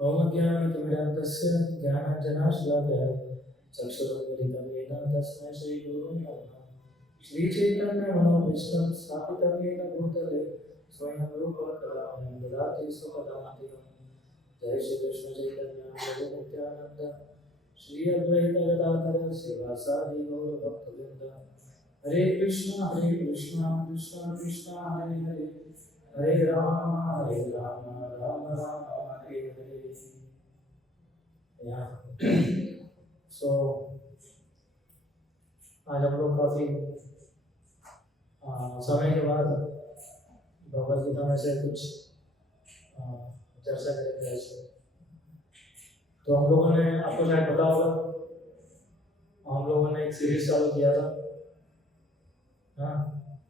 ओम अज्ञानतिमिरान्धस्य ज्ञानाञ्जनाशलाकया चक्षुरुन्मिलितं येन तस्मै श्रीगुरुवे नमः। श्रीचैतन्यमनोभीष्टं स्थापितं येन भूतले स्वयं रूपः कलामयं ददाति स्वपदान्तिकं। जय श्री कृष्ण चैतन्य प्रभु नित्यानंद श्री अद्वैत गदाधर श्रीवासादि गौरभक्तवृंद। हरे कृष्णा कृष्णा कृष्णा हरे हरे, हरे राम राम राम हरे हरे। Yeah. So आज हम लोग काफी समय के बाद भगवद गीता में से कुछ चर्चा करेंगे ऐसे। तो हम लोगों ने, आपको शायद पता होगा, हम लोगों ने एक सीरीज चालू किया था। हाँ,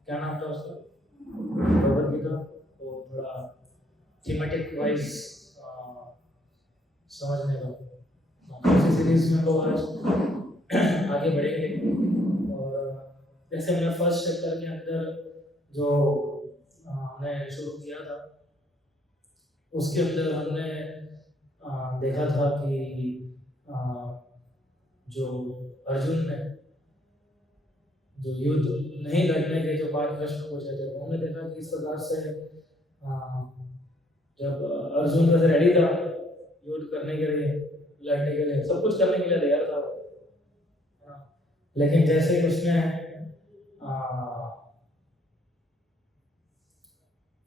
क्या नाम था उसका? भगवद गीता। तो थोड़ा थीमेटिक वाइज समझने का इसी सीरीज में लोग आज आगे बढ़ेंगे। और जैसे हमने फर्स्ट चैप्टर के अंदर जो हमने शुरू किया था, उसके अंदर हमने देखा था कि जो अर्जुन ने जो युद्ध नहीं लड़ने के जो 5 प्रश्न पूछे थे, हमने देखा कि इस प्रकार से जब अर्जुन वैसे रेडी था युद्ध करने के लिए, लड़ने के लिए, सब कुछ करने के लिए तैयार था, लेकिन जैसे ही उसने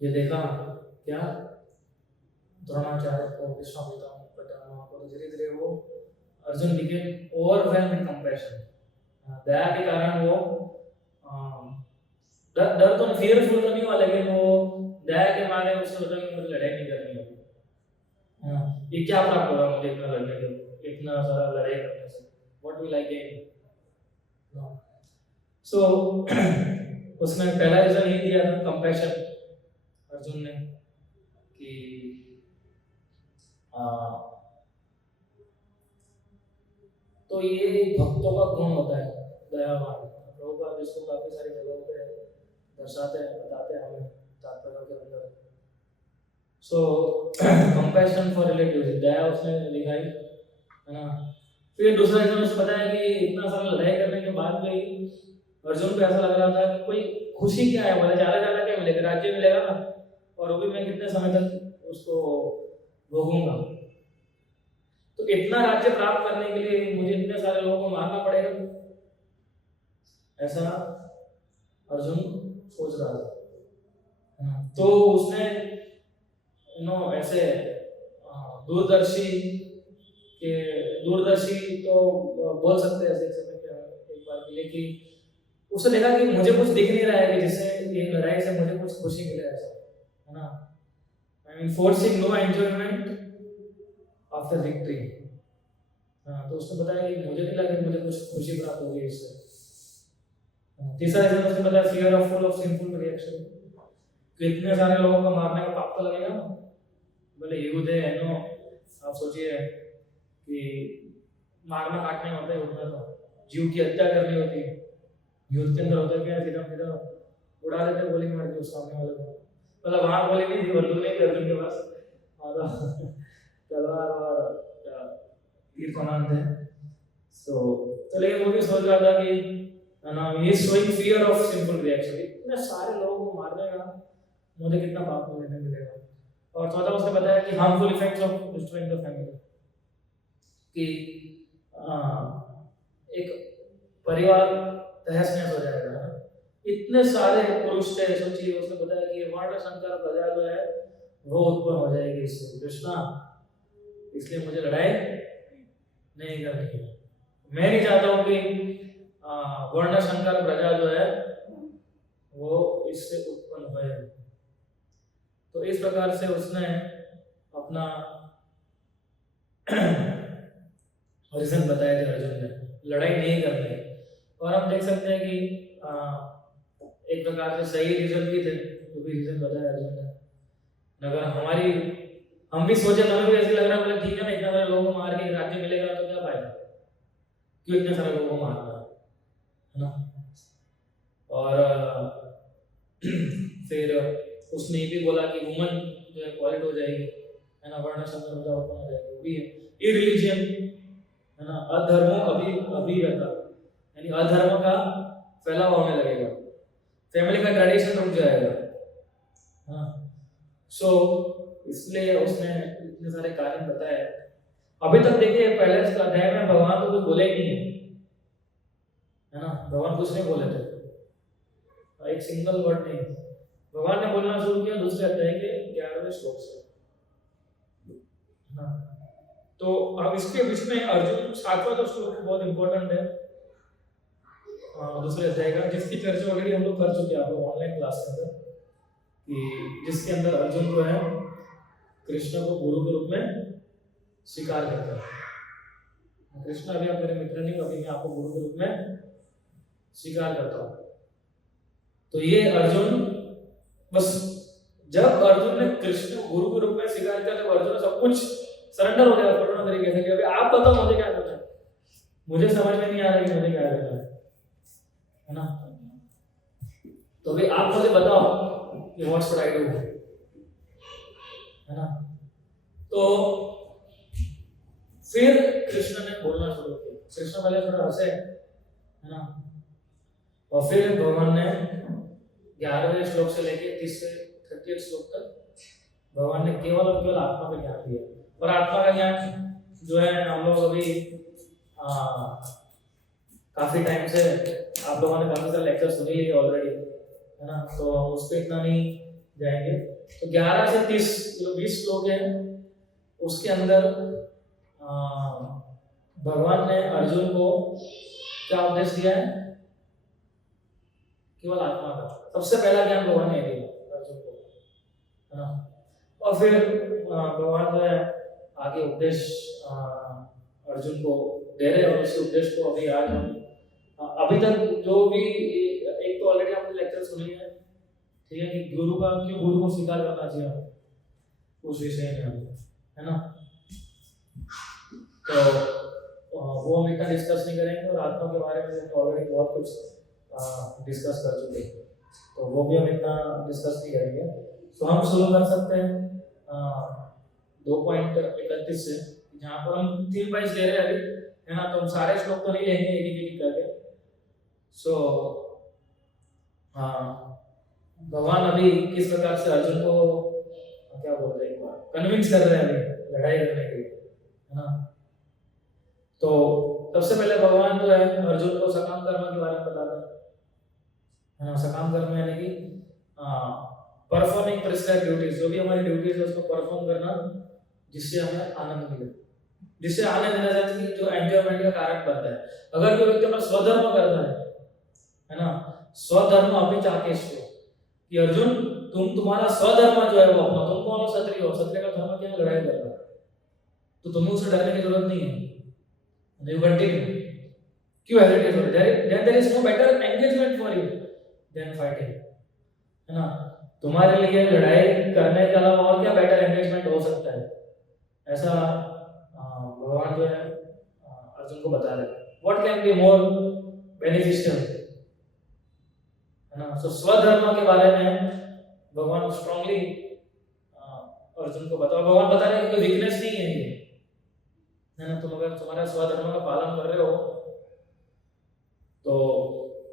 ये देखा क्या द्रोणाचार्य को, पितामह को, तो धीरे धीरे वो Arjun became overwhelmed with compassion. दया के कारण वो डर तो फियरफुल तो नहीं हुआ, लेकिन वो दया के मारे उसने सोचा कि मुझे लड़ाई नहीं करनी है। ये क्या प्राप्त होगा मुझे इतना लड़ने के, इतना सारा लड़ाई करने से? What will I gain? So उसने पहला रीजन ये दिया था, कंपैशन, अर्जुन ने, कि तो ये भक्तों का गुण होता है, दयावान। प्रभुपाद इसको काफी सारी जगहों पे दर्शाते हैं, बताते हैं हमें तात्पर्य के अंदर। सो कंपैशन फॉर रिलेटिव्स, दया उसने दिखाई, है ना। फिर दूसरा रीजन उसने बताया कि इतना सारा लड़ाई करने के बाद भी अर्जुन को ऐसा लग रहा था कि कोई खुशी क्या है, बोले ज्यादा ज्यादा क्या मिलेगा, राज्य मिलेगा ना, और वो भी मैं कितने समय तक उसको भोगूंगा। तो इतना राज्य प्राप्त करने के लिए मुझे इतने सारे लोगों को मारना पड़ेगा, ऐसा अर्जुन सोच रहा था। तो उसने ऐसे दूरदर्शी तो बोल सकते हैं ऐसे समय पे एक बार के लिए, कि उसने देखा कि मुझे कुछ दिख नहीं रहा है कि जिससे ये लड़ाई से मुझे कुछ खुशी मिले, ऐसा, है ना। I mean forcing no enjoyment after victory. तो उसने बताया कि मुझे नहीं लगा कि मुझे कुछ खुशी प्राप्त होगी इससे। तीसरा रीजन उसने बताया fear of full of simple reaction, कि इतने सारे लोगों को मारने का पाप तो लगेगा ना। बोले युद्ध है नो, आप सोचिए कि मारना काटने होता है, उठना तो जीव की हत्या करनी होती है। युद्ध के अंदर होता है क्या, सीधा सीधा उड़ा देते, गोली मार दी उस सामने वाले को। मतलब वहां गोली नहीं थी, बंदूक नहीं थी अर्जुन के पास, तलवार और तीर कमान थे। तो लेकिन वो भी सोच रहा था कि he is showing fear of simple reaction, इतने सारे लोगों को मारने का मुझे कितना पाप मिलेगा। और चौथा उसने बताया कि harmful effects of destroying the family, कि एक परिवार तहस नहस हो जाएगा। इतने सारे पुरुष थे, सोचिए। उसने बताया कि वर्ण संकर प्रजा जो है वो उत्पन्न हो जाएगी इससे, कृष्णा, इसलिए मुझे लड़ाई नहीं करनी है। मैं नहीं चाहता हूँ कि वर्ण संकर प्रजा जो है वो इससे उत्पन्न हो। तो इस प्रकार से उसने अपना रीजन बताया था अर्जुन ने, लड़ाई नहीं करनी है। और हम देख सकते हैं कि एक प्रकार से सही रीजन भी थे, जो भी रीजन बताया अर्जुन ने। अगर हम भी सोचे तो हमें भी ऐसे लग रहा है, बोले ठीक है ना, इतना सारे लोगों को मार के राज्य मिलेगा तो क्या फायदा, क्यों इतने सारे लोगों को मारना, है ना। और फिर उसने भी बोला कि वुमन जो है क्वालिटी हो जाएगी, है ना, वर्ण शब्द मुद्रा उत्पन्न हो जाएगी, वो भी है। इरिलीजियन है ना, अधर्मो अभिव्यता, यानी अधर्म का फैलाव होने लगेगा, फैमिली का ट्रेडिशन रुक जाएगा। हाँ, सो इसलिए उसने इतने सारे कारण बताए। अभी तक देखिए पहले अध्याय में भगवान तो कुछ बोले ही नहीं है ना, भगवान कुछ नहीं बोले थे, एक सिंगल वर्ड नहीं। भगवान ने बोलना शुरू किया दूसरे अध्याय के 11वें श्लोक से। हाँ, तो अब इसके बीच में अर्जुन 7वां जो श्लोक बहुत इंपॉर्टेंट है दूसरे अध्याय का, जिसकी चर्चा ऑलरेडी हम लोग कर चुके हैं आप लोग ऑनलाइन क्लास के अंदर, कि जिसके अंदर अर्जुन जो है कृष्ण को गुरु के रूप में स्वीकार करता है। कृष्ण अभी आप मेरे मित्र नहीं, अभी मैं आपको गुरु के रूप में स्वीकार करता हूँ। तो ये अर्जुन, बस जब अर्जुन ने कृष्ण को गुरु के रूप में स्वीकार किया, तब अर्जुन सब कुछ सरेंडर हो गया पूर्ण तरीके से कि अभी आप बताओ मुझे क्या करना है, मुझे समझ में नहीं आ रहा कि मुझे क्या करना है ना। तो अभी आप मुझे बताओ कि व्हाट शुड आई डू, है ना। तो फिर कृष्ण ने बोलना शुरू किया। कृष्ण पहले थोड़ा हंसे, है ना, और फिर भगवान ने 11वें श्लोक से लेके 30वें श्लोक तक भगवान ने केवल और केवल आत्मा का ज्ञान दिया। और आत्मा का ज्ञान जो है हम लोग अभी काफी टाइम से आप लोगों ने काफी सारे लेक्चर सुने लिए ऑलरेडी, है ना, तो हम उस पर इतना नहीं जाएंगे। तो 11 से 30 जो 20 श्लोक है उसके अंदर भगवान ने अर्जुन को क्या उपदेश दिया है, केवल आत्मा का सबसे पहला ज्ञान भगवान ने दिया अर्जुन को, है ना। और फिर भगवान जो है आगे उपदेश अर्जुन को दे रहे हैं, और उसी उपदेश को अभी आज हम अभी तक जो भी एक तो ऑलरेडी आपने लेक्चर सुनी है, ठीक है, कि गुरु को स्वीकार करना चाहिए उस विषय में, है ना। तो वो हम इतना डिस्कस नहीं करेंगे, और आत्मा के बारे में हम ऑलरेडी बहुत कुछ डिस्कस कर चुके हैं, तो वो भी हम इतना डिस्कस नहीं करेंगे। तो हम शुरू कर सकते हैं 2.31 से, जहाँ पर हम 3 पॉइंट्स ले रहे हैं अभी, है ना। तो हम सारे श्लोक तो नहीं लेंगे एक एक करके। सो भगवान अभी किस प्रकार से अर्जुन को क्या बोलते हैं कन्विंस कर रहे हैं अभी लड़ाई करने के लिए, है ना। तो सबसे पहले भगवान जो है अर्जुन को सकाम कर्म के बारे में बताते हैं, है ना। सकाम कर्म यानी कि परफॉर्मिंग प्रिस्क्राइब्ड ड्यूटीज, जो भी हमारी ड्यूटीज है उसको परफॉर्म करना जिससे हमें आनंद मिले, जिससे आनंद मिलना चाहिए, जो एंजॉयमेंट का कारक बनता है। अगर कोई व्यक्ति अपना स्वधर्म करता है ना, स्वधर्म अपनी चाकेश कि अर्जुन तुम्हारा स्वधर्म जो है वो अपना, तुम कौन हो, क्षत्रिय हो, क्षत्रिय का धर्म क्या है, लड़ाई करना, तो तुम्हें उससे डरने की जरूरत नहीं है। You continue. क्यों hesitate हो रहे? There is no better engagement for you than fighting, है ना। तुम्हारे लिए लड़ाई करने के अलावा और क्या बेटर एंगेजमेंट हो सकता है, ऐसा भगवान जो है अर्जुन को बता रहे हैं। What can be more beneficial, है ना। So स्वधर्म के बारे में भगवान स्ट्रांगली अर्जुन को बता, भगवान बता रहे हैं कि कोई वीकनेस नहीं है ये, है ना। तुम अगर तुम्हारा स्वधर्म का पालन कर रहे हो तो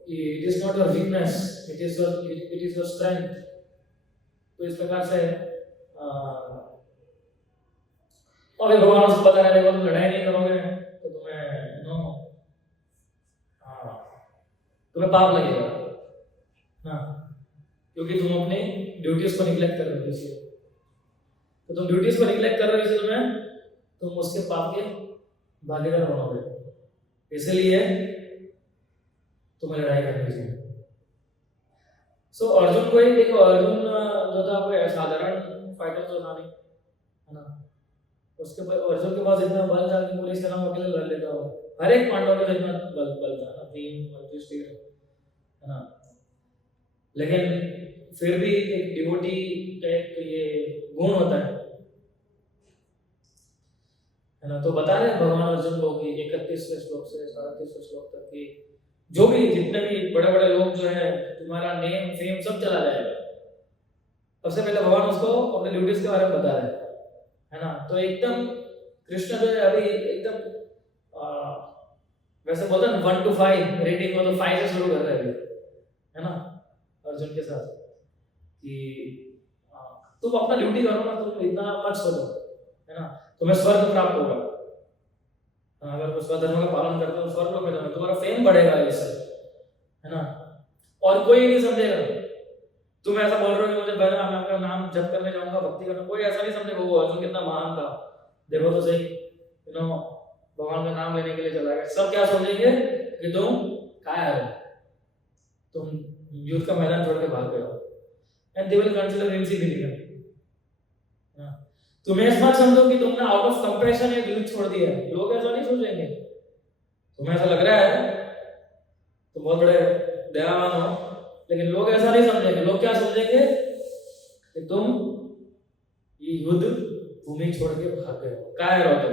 it is not your weakness, it is your strength. तो इस प्रकार से और भगवान उसको बता रहे हैं तुम लड़ाई नहीं करोगे तो तुम्हें पाप लगेगा ना, क्योंकि तुम अपनी ड्यूटीज को निग्लेक्ट कर रहे हो। इसलिए तो तुम ड्यूटीज को निग्लेक्ट कर रहे हो, इसलिए तुम उसके पाप के भागीदार बनोगे, इसलिए तुम्हें लड़ाई करनी चाहिए। सो अर्जुन को ही देखो, अर्जुन जो था कोई साधारण फाइटर तो था नहीं, है ना। उसके बाद अर्जुन के पास इतना बल था कि पूरे सेना को अकेले लड़ लेता हो, हर एक पांडव के इतना बल था ना, भीम युधिष्ठिर, है ना। लेकिन फिर भी एक डिवोटी का एक ये गुण होता है ना। तो बता रहे भगवान अर्जुन को कि 31वें श्लोक से 37वें श्लोक तक कि जो भी जितने भी बड़े बड़े लोग जो है तुम्हारा नेम फेम सब चला जाएगा। सबसे पहले भगवान उसको अपने ड्यूटीज के बारे में बता रहे हैं, है ना। तो एकदम कृष्ण जो है अभी एकदम वैसे बोलते हैं 1 to 5 रेटिंग को, तो 5 से शुरू कर रहे हैं अभी, है ना, अर्जुन के साथ कि तुम अपना ड्यूटी करो ना, तुम इतना मत सोचो, है ना, तुम्हें स्वर्ग प्राप्त होगा। अगर तुम स्वधर्म का पालन करते हो तो स्वर्ग में जाओगे, तुम्हारा फेम बढ़ेगा इससे, है ना, और कोई नहीं समझेगा। तुम ऐसा बोल रहे हो कि मुझे मैं आपका नाम जप करने जाऊंगा, भक्ति करना, कोई ऐसा नहीं समझेगा वो अर्जुन कितना महान था, देखो तो सही, भगवान का नाम लेने के लिए चला गया। सब क्या समझेंगे कि तुम कायर हो, तुम युद्ध का मैदान छोड़ के भाग गए हो, and they will consider insignificant. तुम्हें इस बात समझो कि तुमने आउट ऑफ कंपैशन ये युद्ध छोड़ दिया, लोग ऐसा नहीं सोचेंगे। तुम्हें ऐसा लग रहा है तुम बहुत बड़े दयावान हो, लेकिन लोग ऐसा नहीं समझेंगे। लोग क्या समझेंगे कि तुम ये युद्ध भूमि छोड़ के भाग गए हो, कायर हो तुम,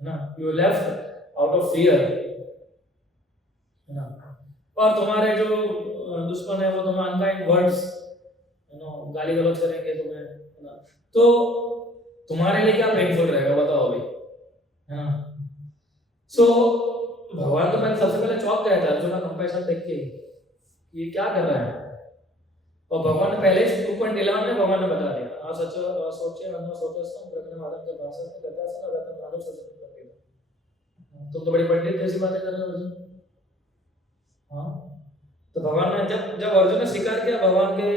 है ना, you left out of fear, है ना, और तुम्हारे जो दुश्मन है वो तुम्हें अनकाइंड वर्ड्स, यू नो, गाली गलौज करेंगे तुम्हें, है ना, तो तुम्हारे लिए क्या पेनफुल रहेगा बताओ अभी, है ना। सो भगवान तो पहले सबसे पहले चौंक गए थे अर्जुन का कंपैशन देख के, ये क्या कर रहा है, और भगवान ने पहले 2.11 में भगवान ने बता दिया, सच सोचे अन्न सोचस्तम प्रज्ञा मादम के भाषा से कहता है ना, कहता नानो सोचने करके, तुम तो बड़ी पंडित जैसी बातें कर रहे हो अर्जुन। हाँ, तो भगवान ने जब अर्जुन ने स्वीकार किया भगवान के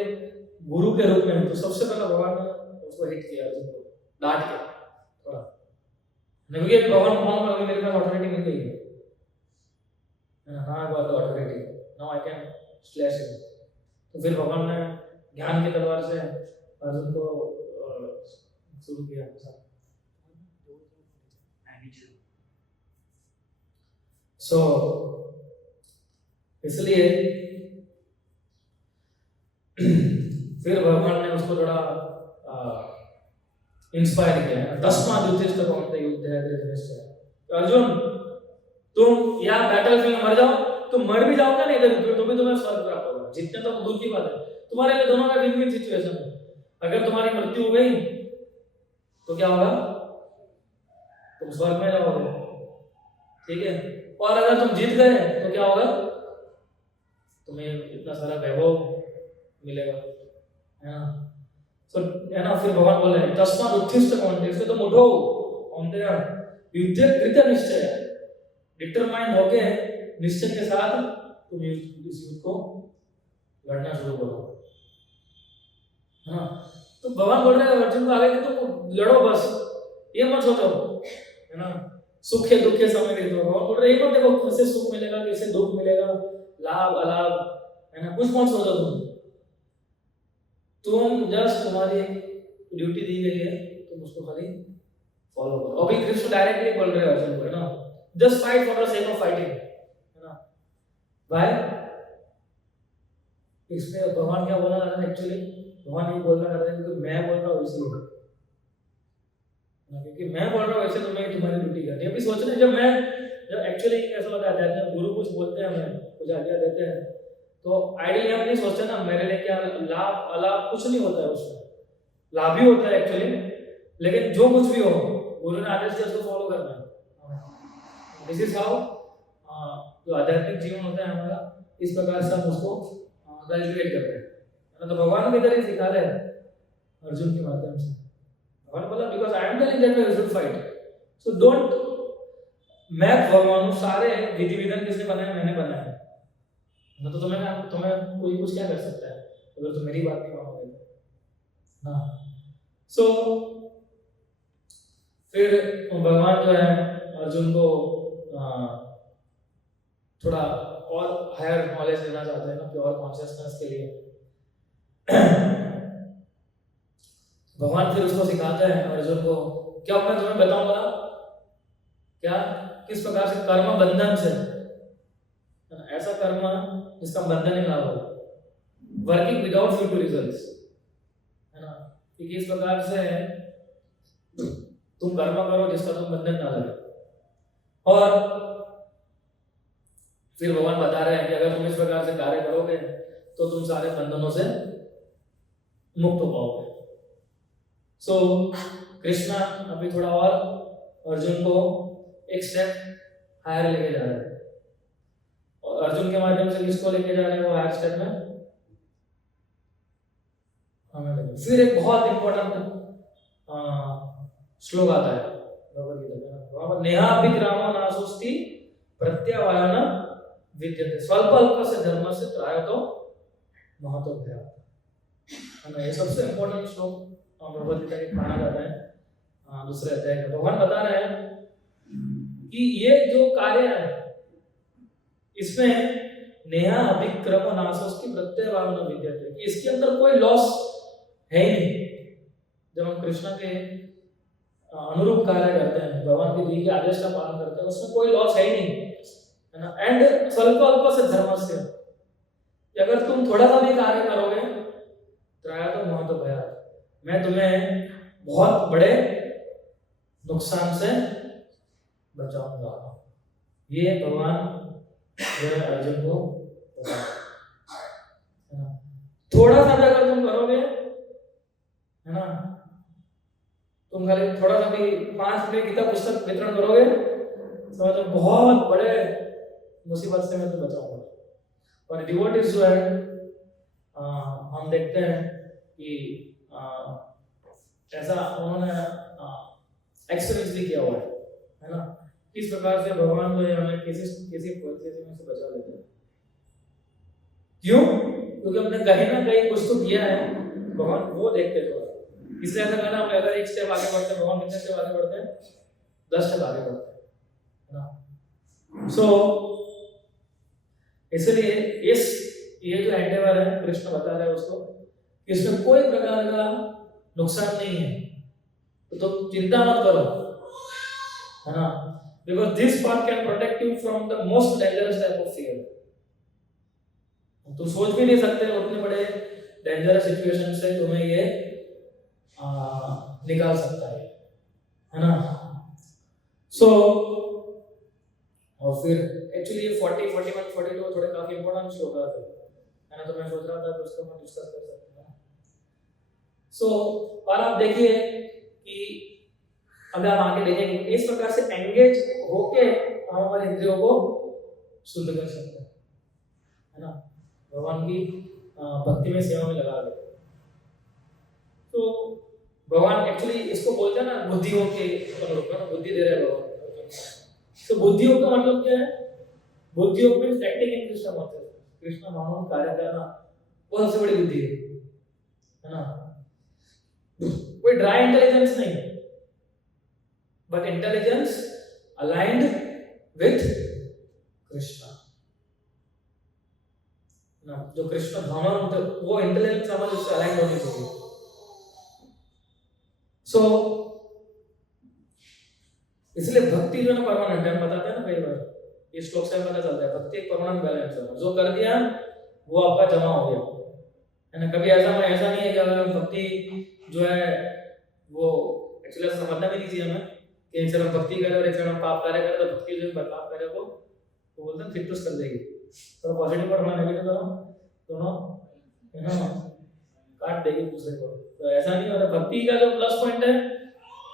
गुरु के रूप में, तो सबसे पहले भगवान ने उसको हिट किया, अर्जुन को डांट के थोड़ा, नहीं भगवान कौन मेरे पास ऑथोरिटी मिल गई है, हाँ got the authority, now I can slash him. तो फिर भगवान ने ज्ञान की तलवार से अर्जुन को शुरू किया। सो इसलिए फिर भगवान ने उसको थोड़ा इंस्पायर किया, तस्मात् युधिष्ठिर कौन्तेय युद्धे निश्चय। अर्जुन तुम या बैटलफील्ड में मर जाओ, तुम मर भी जाओगे ना इधर तो भी तुम्हें स्वर्ग प्राप्त होगा, जितने तो दूर की बात है, तुम्हारे लिए दोनों का विन-विन सिचुएशन है। अगर तुम्हारी मृत्यु हो गई तो क्या होगा, तुम स्वर्ग में जाओगे, ठीक है, और अगर तुम जीत गए तो क्या होगा, तुम्हें इतना सारा वैभव मिलेगा, है ना। सो है ना, फिर भगवान बोल रहे हैं तस्मात् उत्तिष्ठ कौन्तेय, इससे तुम उठो कौन्तेय, युद्धे कृत निश्चय, डिटरमाइंड होके निश्चय के साथ तुम इस युद्ध को लड़ना शुरू करो, है ना। तो भगवान बोल रहे हैं अर्जुन को आगे कि तुम लड़ो बस, ये मत सोचो, है ना, सुख है दुख है समय के, तो भगवान बोल रहे हैं देखो कैसे सुख मिलेगा कैसे दुख मिलेगा, लाभ अलाभ, है ना, कुछ मत सोचो तुम जस्ट तुम्हारी ड्यूटी दी गई है, तुम उसको खाली फॉलो करो। अभी कृष्ण डायरेक्टली बोल रहे हैं अर्जुन को, है ना, just fight for the sake of fighting, है ना। भाई इसमें भगवान क्या बोलना चाहते हैं एक्चुअली, भगवान ये बोलना चाहते हैं क्योंकि मैं बोल रहा हूँ इसलिए, क्योंकि मैं बोल रहा हूँ वैसे तो मैं तुम्हारी ड्यूटी करनी है। अभी सोच रहे जब एक्चुअली ऐसा होता है गुरु कुछ बोलते हैं हमें, कुछ आज्ञा देते हैं, तो आइडियली हम नहीं सोचते ना मेरे लिए क्या लाभ अलाभ, कुछ नहीं होता है उसमें, लाभ ही होता है एक्चुअली, लेकिन जो कुछ भी हो गुरु ने आदेश दिया उसको फॉलो करना है। दिस इज हाउ जो आध्यात्मिक जीवन होता है हमारा, इस प्रकार से हम उसको कल्टिवेट करते हैं, तो भगवान भी इधर ही सिखा रहे हैं अर्जुन के माध्यम से। भगवान बोला because I am telling that we should fight, so don't, मैं भगवान सारे विधि विधान किसने बनाया, मैंने बनाया, तो तुम्हें कोई कुछ क्या कर सकता है अगर तुम मेरी बात नहीं मानोगे। हाँ, सो फिर भगवान जो है अर्जुन को थोड़ा और हायर नॉलेज देना चाहते हैं ना, प्योर कॉन्शियसनेस के लिए। भगवान फिर उसको सिखाते हैं अर्जुन को, क्या मैं तुम्हें बताऊंगा क्या किस प्रकार से कर्म बंधन से, ऐसा कर्म जिसका बंधन ही ना हो, वर्किंग विदाउट फ्यूचर रिजल्ट्स, है ना, कि किस प्रकार से तुम कर्म करो जिसका तुम बंधन ना लगे। और फिर भगवान बता रहे हैं कि अगर तुम इस प्रकार से कार्य करोगे तो तुम सारे बंधनों से मुक्त हो पाओगे। सो कृष्णा अभी थोड़ा और अर्जुन को एक स्टेप हायर लेके जा रहे हैं, और अर्जुन के माध्यम से किसको लेके जा रहे हैं वो हायर स्टेप में हमें। फिर एक बहुत इंपॉर्टेंट श्लोक आता है भगवद गीता में, वहां पर नेहाभिक्रामो नासोस्ति प्रत्यवायन विद्यते स्वल्प अल्प से धर्म से त्रायतो महतो भयात्, है ना। ये सबसे इंपॉर्टेंट श्लोक भगवद गीता के माना जाता है दूसरे अध्याय में। भगवान बता रहे हैं कि ये जो कार्य है इसमें नेहा अभिक्रम नासोस्ति प्रत्यवायन विद्यते, कि इसके अंदर कोई लॉस है ही नहीं। जब हम कृष्ण के अनुरूप कार्य करते हैं, भगवान के दिए के आदेश का पालन करते हैं, उसमें कोई लॉस है ही नहीं, है ना। एंड स्वल्प अल्प से धर्म से, अगर तुम थोड़ा सा भी कार्य करोगे त्रायतो महतो भयात्, मैं तुम्हें बहुत बड़े नुकसान से बचाऊंगा। ये भगवान अर्जुन को बता, है ना। थोड़ा सा भी अगर तुम करोगे, है ना, तुम खाली थोड़ा सा भी 5 मिनट गीता पुस्तक वितरण करोगे तो मैं बहुत बड़े मुसीबत से मैं तुम्हें बचाऊंगा। और डिवोटीज जो है हम देखते हैं कि ऐसा उन्होंने एक्सपीरियंस भी किया हुआ है ना, किस प्रकार से भगवान जो है हमें किसी परिस्थिति में से बचा लेते हैं। क्यों? क्योंकि हमने कहीं ना कहीं कुछ तो किया है, भगवान वो देखते थोड़ा, इसलिए ऐसा करना। हम अगर एक स्टेप आगे बढ़ते हैं, भगवान कितने स्टेप आगे बढ़ते हैं? 10 स्टेप आगे बढ़ते हैं, है ना। सो इसलिए ये जो एंडेवर है कृष्ण बता रहे हैं उसको, इसमें कोई प्रकार का नुकसान नहीं है, तो तुम चिंता मत करो, है ना। Because this path can protect you from the most dangerous type of fear. तुम सोच भी नहीं सकते उतने बड़े डेंजरस सिचुएशन से तुम्हें ये निकाल सकता है ना। सो और फिर एक्चुअली ये 40, 41, 42 थोड़े काफी इंपॉर्टेंट श्लोक है ना, तो मैं सोच रहा था कि उसको हम डिस्कस कर सकते हैं। सो और आप देखिए कि अगर हम आगे देखेंगे इस प्रकार से एंगेज होके हम हमारे इंद्रियों को शुद्ध कर सकते हैं, है ना, भगवान की भक्ति में सेवा में लगा देते हैं। तो भगवान एक्चुअली इसको बोलते हैं ना बुद्धियों के अनुरूप, बुद्धि दे रहे हैं भगवान। तो बुद्धियोग का मतलब क्या है? Buddhiyoga means acting in Krishna consciousness, Krishna भावना कार्य करना, वो सबसे बड़ी बुद्धि है ना। कोई ड्राई इंटेलिजेंस नहीं, but intelligence aligned with Krishna ना, जो कृष्ण भावना वो इंटेलिजेंस हमारे उससे अलाइंड होनी चाहिए। सो इसलिए भक्ति जो है ना परमानेंट है, हम बताते हैं ना कई बार, ये श्लोक से पता चलता है भक्ति एक परमानेंट बैलेंस है, जो कर दिया वो आपका जमा हो गया, है ना। कभी ऐसा नहीं है कि अगर भक्ति जो है वो एक्चुअली समझना भी नहीं चाहिए हमें कि एक हम भक्ति करें और एक हम पाप कार्य करें, तो भक्ति जो पाप कार्य को वो बोलते हैं फिटनेस कर देगी। तो पॉजिटिव और नेगेटिव करो दोनों, है ना, काट देगी दूसरे को। तो ऐसा नहीं होता, भक्ति का जो प्लस पॉइंट है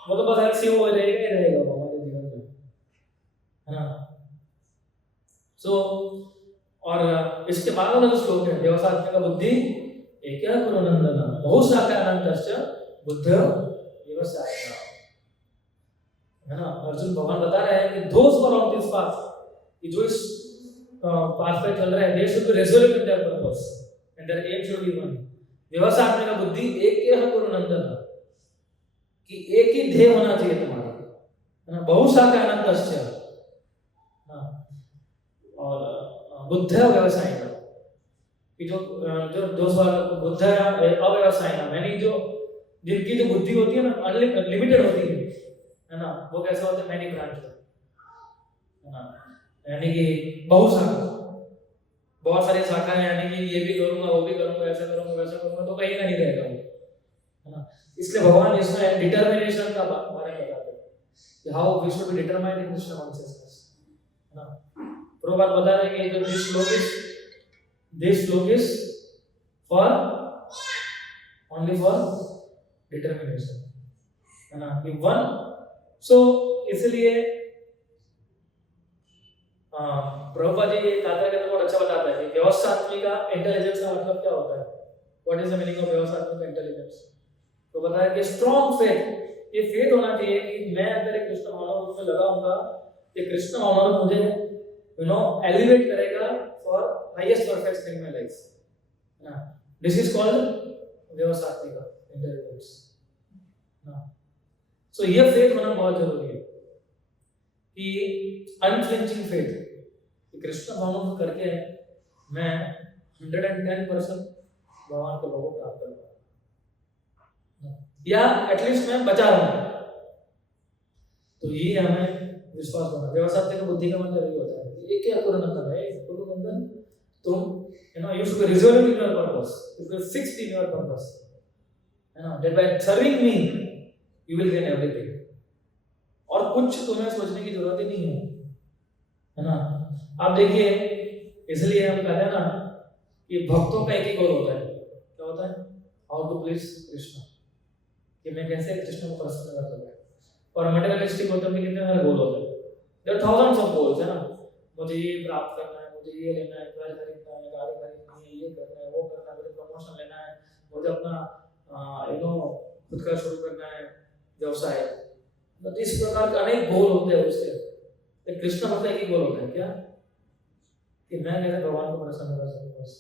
वो तो बस ऐसे हो रहेगा ही रहेगा वो हमारे जीवन में, है ना। सो और इसके बाद वाला जो श्लोक है देवसात्मक बुद्धि एक गुरु नंदन बहुशाखा अनंतश्च बुद्ध व्यवसाय, है ना। अर्जुन भगवान बता रहे हैं कि दोस्त फॉर ऑन दिस पाथ, कि जो इस पाथ पे चल रहे हैं, they should be resolute in their purpose and their aim should be one. व्यवसात्मक बुद्धि एक गुरु नंदन, कि एक ही ध्येय होना चाहिए तुम्हारा, है ना। बहुशाखा अनंतश्च, और बुद्ध व्यवसाय, कि जो बुद्ध अव्यवसाय, यानी जो जिनकी जो बुद्धि होती है ना अनलिमिटेड होती है ना, वो कैसे होते हैं मैनी ब्रांच, है ना, यानी कि बहुशाखा, बहुत सारी शाखाएं, यानी कि ये भी करूंगा वो भी करूंगा ऐसा करूंगा वैसा करूंगा, तो कहीं नहीं रहेगा, है ना। इसलिए भगवान इसमें डिटर्मिनेशन का बारे में बताते हैं कि how we should be determined in Krishna consciousness, है ना। प्रभुपाद बता रहे हैं कि जो दिस श्लोक is for only for determination, है ना, कि वन। सो इसलिए प्रभुपाद जी तात्पर्य के अंदर बहुत अच्छा बताता है कि व्यवस्थात्मिका इंटेलिजेंस का मतलब क्या होता है, what is the meaning of व्यवस्थात्मिका इंटेलिजेंस। तो बता है कि स्ट्रॉन्ग फेथ, ये फेथ होना चाहिए कि मैं अगर एक कृष्ण मानव में लगाऊंगा, ये कृष्ण मानव मुझे एलिवेट करेगा for highest perfection in my life, है ना। दिस इज कॉल्ड व्यवस्थात्मिका इंटेलिजेंस ना। सो ये फेथ होना बहुत जरूरी है कि अनफ्लिंचिंग फेथ, कि कृष्ण मानव करके मैं 110% भगवान को लोगों प्राप्त कर पाऊंगा, या एटलीस्ट मैं बचा रहूंगा। तो ये हमें विश्वास होना। व्यवस्थात्मिक बुद्धि का मतलब यही होता है कि ये क्या कुरुनंदन है, कुरुनंदन तुम you should be resolve in your purpose, you should be fixed in your purpose, है ना, that by serving me you will gain everything, और कुछ तुम्हें सोचने की जरूरत ही नहीं है ना। आप देखिए, इसलिए हम कहते हैं ना कि भक्तों का एक ही गोल होता है, क्या होता है, हाउ टू प्लीज कृष्ण, कि मैं कैसे कृष्ण को प्रसन्न कर सकूं। और मटेरियलिस्टिक होते हैं, कितने सारे गोल होते हैं, there are thousands of goals, है ना। मुझे ये प्राप्त करना है, मुझे ये लेना है, घर खरीदना है, गाड़ी खरीदनी है, ये करना है, वो करना है, मुझे प्रमोशन लेना है, मुझे अपना खुद का शुरू करना है व्यवसाय। तो इस प्रकार के अनेक गोल होते हैं उसके। तो कृष्ण भक्त एक ही गोल होता है, क्या, कि मैं कैसे भगवान को प्रसन्न कर सकूं बस।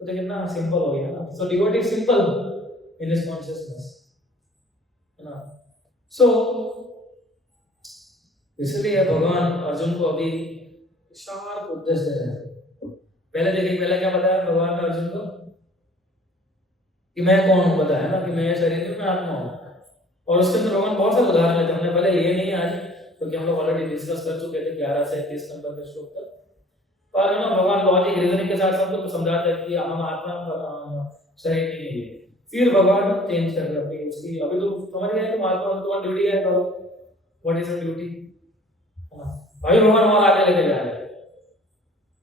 तो देखिए ना, सिंपल हो गया ना। So devotee is simple in his consciousness, है ना। सो इसलिए भगवान अर्जुन को अभी शार्प उपदेश दे रहे हैं। पहले देखिए, पहले क्या बताया भगवान ने अर्जुन को, कि मैं कौन हूं, बताया ना कि मैं शरीर में आत्मा हूं। और उसके अंदर भगवान बहुत सारे उदाहरण लेते हैं, हमने पहले ये नहीं आज, क्योंकि हम लोग ऑलरेडी डिस्कस कर चुके थे 11 से 30 नंबर के श्लोक तक। पर ना भगवान लॉजिक रीजनिंग के साथ सबको समझाते हैं कि हम आत्मा शरीर नहीं है। फिर भगवान चेंज कर रहे हैं अपनी उसकी, अभी तो समझ गए तुम आत्मा, तुम्हारी ड्यूटी है, करो व्हाट इज योर ड्यूटी, अभी भगवान और आगे लेके जा रहे हैं,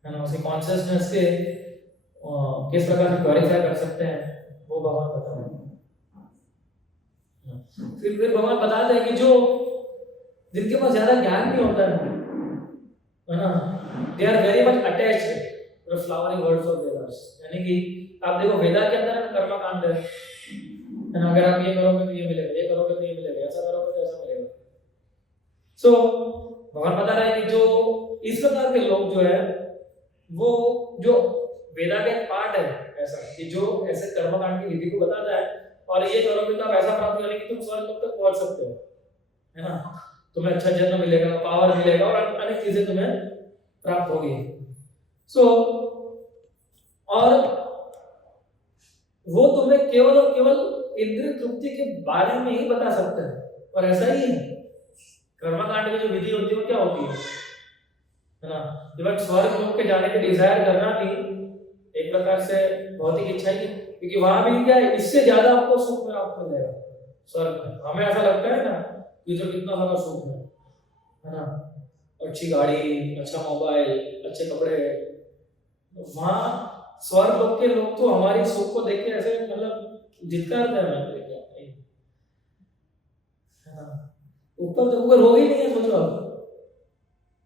है ना। उसकी कॉन्शियसनेस के किस प्रकार से क्वालिफाई कर सकते हैं वो भगवान बता रहे हैं। फिर भगवान बताते हैं कि जो जिनके पास ज्यादा ज्ञान नहीं होता है ना, they are very much attached to the flowering words of Vedas. यानी कि आप देखो वेदा के अंदर कर्म कांड है ना, अगर आप ये करोगे तो ये मिलेगा, ये करोगे तो ये मिलेगा, ऐसा करोगे तो ऐसा मिलेगा। सो भगवान बता रहे हैं कि जो इस प्रकार के लोग जो है, वो जो वेदा का एक पार्ट है ऐसा, कि जो ऐसे कर्मकांड की विधि को बताता है, और ये करोगे तो आप ऐसा प्राप्त करेंगे कि तुम स्वर्ग लोक तक पहुंच सकते हो, है ना। तुम्हें अच्छा जन्म मिलेगा, पावर मिलेगा, और अनेक चीजें तुम्हें प्राप्त होगी। सो और वो तुम्हें केवल और केवल इंद्रिय तृप्ति के बारे में ही बता सकते हैं, और ऐसा ही है। कर्मकांड की जो विधि होती है वो क्या होती है ना, जब स्वर्ग लोक के जाने की डिजायर करना थी, एक प्रकार से भौतिक इच्छा ही, क्योंकि वहां भी क्या है, इससे ज्यादा आपको सुख में आपको मिलेगा स्वर्ग में। हमें ऐसा लगता है ना कि जो कितना सारा सुख है ना, अच्छी गाड़ी, अच्छा मोबाइल, अच्छे कपड़े, वहां स्वर्ग लोक के लोग तो हमारी सुख को देख के ऐसे मतलब जितकारते हैं, है ना। ऊपर तो ऊपर हो ही नहीं है, सोचो आप।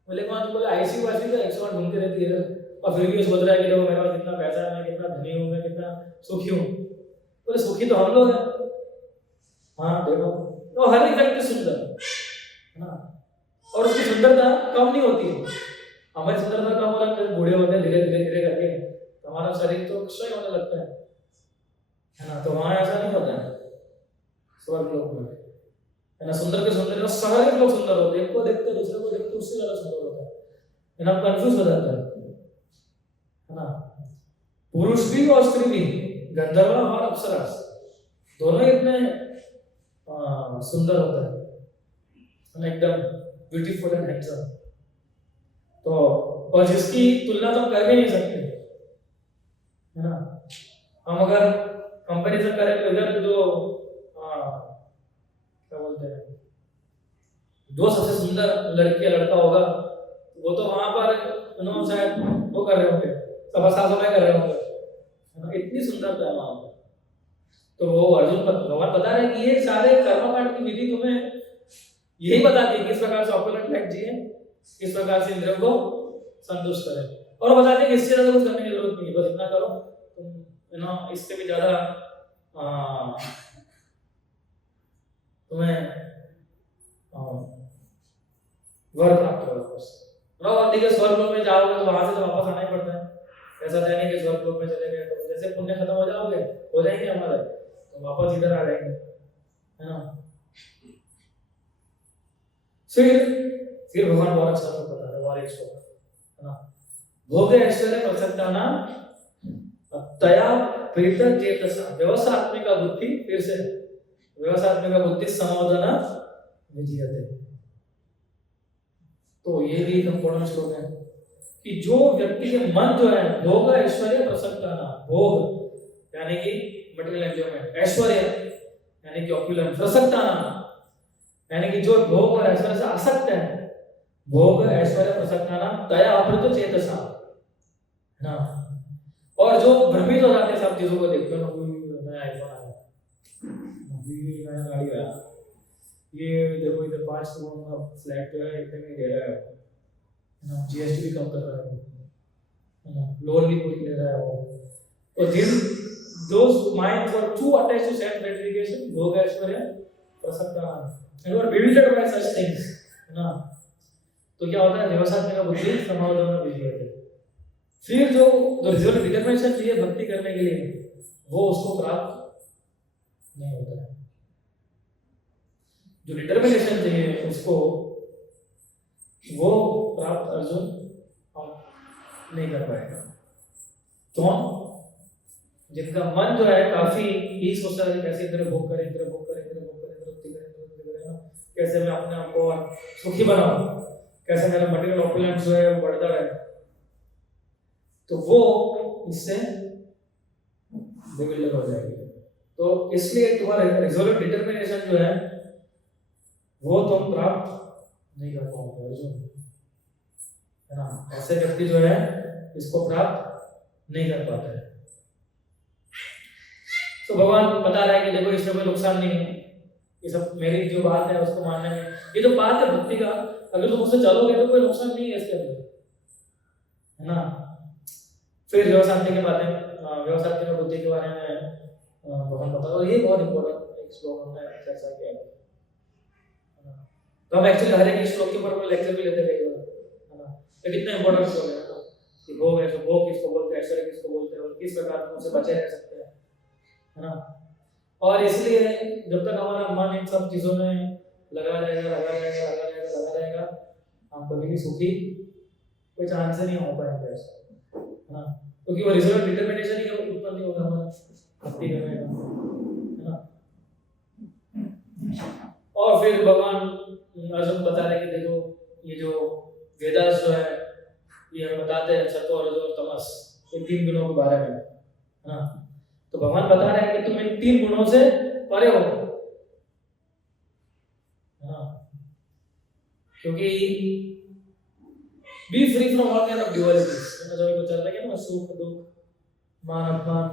बोले कौन, बोले आईसीयू वाईसीयू का 108 ढूंढती रहती है, और फिर भी सोच रहा है कि देखो मेरे पास कितना पैसा है, मैं कितना धनी हूँ, मैं कितना सुखी हूँ। बोले सुखी तो हम लोग हैं। हाँ देखो, तो हर एक व्यक्ति सुंदर है ना, और उसकी सुंदरता कम नहीं होती है। हमारी सुंदरता कम हो जाती है, बूढ़े होते हैं धीरे धीरे धीरे करके, तो हमारा शरीर तो क्षय होने लगता है ना। तो वहां ऐसा नहीं होता है स्वर्ग लोक में, है ना। सुंदर के सुंदर, सारे लोग सुंदर होते हैं, एक को देखते दूसरे को देखते उससे ज्यादा सुंदर होता है ना, कंफ्यूज हो जाता है ना। पुरुष भी और स्त्री भी, गंधर्व और अप्सरा, दोनों इतने सुंदर होते हैं, एकदम ब्यूटीफुल एंड हैंडसम। तो और जिसकी तुलना तो कर भी नहीं सकते, है ना। हम अगर कंपैरिजन करें तो इधर जो क्या बोलते हैं, दो सबसे सुंदर लड़की या लड़का होगा, वो तो वहां पर उन्होंने शायद वो कर रहे होंगे, सफाई कर रहे होंगे, इतनी सुंदरता है वहां पर। तो वो अर्जुन भगवान बता रहे हैं कि ये सारे कर्मकांड की विधि तुम्हें यही बताती है किस प्रकार से ऑपोनेंट लाइफ जिए, किस प्रकार से इंद्रियों को संतुष्ट करें, और बताते हैं कि इससे ज्यादा कुछ करने की जरूरत नहीं है, बस इतना करो तुम, इससे भी ज्यादा तुम्हें वर प्राप्त होगा। बस और ठीक है, स्वर्ग लोक में जाओगे तो वहां से तो वापस आना ही पड़ता है, ऐसा तो नहीं कि स्वर्ग लोक में चले गए तो जैसे पुण्य खत्म हो जाओगे हो जाएंगे हमारे तो वापस इधर आ जाएंगे, है ना। फिर भगवान बहुत अच्छा तो बता रहे, और एक श्लोक है ना, भोग ऐश्वर्य प्रसन्नता नाम तया प्रीत चेतसा व्यवसात्मिका बुद्धि, फिर से व्यवसात्मिका बुद्धि समाधान विजयते। तो ये भी इंपॉर्टेंट श्लोक है कि जो व्यक्ति के मन जो है भोग ऐश्वर्य प्रसन्नता नाम, भोग यानी कि मटेरियल एंजॉयमेंट, ऐश्वर्य यानी कि ऑपुलेंस, प्रसन्नता नाम यानी कि जो भोग और ऐश्वर्य से आसक्त है, भोग ऐश्वर्य प्रसन्नता नाम तया अप्रीत चेतसा, है ना। और जो भ्रमित हो जाते हैं सब चीजों को देखते हो, नया आईफोन आया, नया गाड़ी आया, ये देखो इधर 5 करोड़ का फ्लैट जो है इतने में दे रहा है ना, जीएसटी भी कम कर रहा है ना, लोन भी कोई ले रहा है वो। तो those minds were too attached to self gratification, भोग ऐश्वर्य प्रसन्नता, and were bewildered by such things, है ना। तो क्या होता है, व्यवसाय बुद्धि समाधान विजयते। फिर जो रिजल्ट डिटरमिनेशन चाहिए भक्ति करने के लिए वो उसको प्राप्त नहीं होता है, जो डिटरमिनेशन चाहिए उसको वो प्राप्त अर्जुन नहीं कर पाएगा। कौन? जिनका मन जो है काफी ये सोचता है कैसे इधर भोग करें, इधर भोग करें, इधर भोग करें, इधर करें, कैसे मैं अपने आप को सुखी बनाऊं, कैसे मेरा मटेरियल ऑपुलेंस जो है वो बढ़ता रहे, तो वो इससे बिगड़ हो जाएगी। तो इसलिए तुम्हारा रिजोल्यूट डिटरमिनेशन जो है वो तुम प्राप्त नहीं कर पाओगे अर्जुन, है ना। ऐसे व्यक्ति जो है इसको प्राप्त नहीं कर पाते हैं। तो भगवान बता रहा है कि देखो इसमें कोई नुकसान नहीं है, ये सब मेरी जो बात है उसको मानने में, ये जो बात है भक्ति का, अगर तुम उससे चलोगे तो कोई नुकसान नहीं है इसके अंदर, है ना। फिर व्यवसाय की बातें, व्यवसाय की बुद्धि के बारे में भगवान बता, और ये बहुत इंपॉर्टेंट एक श्लोक हमने चर्चा किया, तो हम एक्चुअली हर एक श्लोक के ऊपर लेक्चर भी लेते रहेंगे, है ना। तो कितना इंपॉर्टेंट श्लोक है ना, कि भोग है, भोग किसको बोलते हैं, ऐश्वर्य किसको बोलते हैं, और किस प्रकार से उनसे बचे रह सकते हैं, है ना। और इसलिए जब तक हमारा मन इन सब चीजों में लगा रहेगा हम कभी भी सुखी कोई चांस नहीं हो पाएंगे, है ना। क्योंकि वो रिजल्ट डिटरमिनेशन ही उत्पन्न नहीं होगा हमारा भक्ति करने का, है ना। और फिर भगवान अर्जुन बता रहे कि देखो ये जो वेदास जो है ये हमें बताते हैं सत्व रजो और तमस, इन 3 गुणों के बारे में, है ना। तो भगवान बता रहे हैं कि तुम इन 3 गुणों से परे हो, हाँ, क्योंकि be free from all kind of dualities, जो ये चल रहा है ना, सुख दुख, मान अपमान,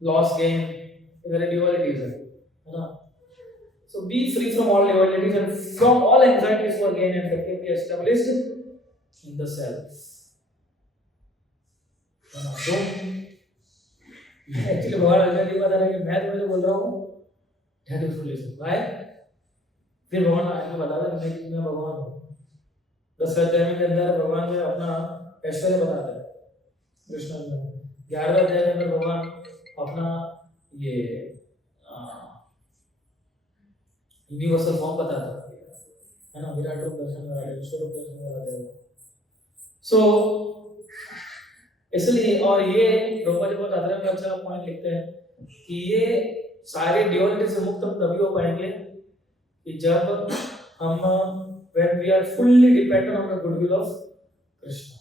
लॉस गेन, इधर ड्युअलिटीज है ना। So be free from all dualities and from all anxieties for gain and effectively established in the self. तो एक्चुअली भगवान अर्जुन जी बता रहे हैं कि मैं तुम्हें जो बोल रहा हूँ that you should listen. Why? फिर भगवान आगे बता रहा है कि मैं भगवान हूँ। 10 अध्याय के अंदर भगवान जो अपना ऐश्वर्य बताता है कृष्ण जी, 11वें अध्याय के अंदर भगवान अपना ये यूनिवर्सल फॉर्म बताता है ना, विराट रूप दर्शन कराते हैं, विश्व रूप दर्शन कराते हैं। सो इसलिए, और ये प्रभुपाद जी बहुत अच्छा पॉइंट लिखते हैं कि ये सारे ड्यूअलिटी से मुक्त तभी हो पाएंगे कि जब हम when we are fully dependent on the goodwill of Krishna,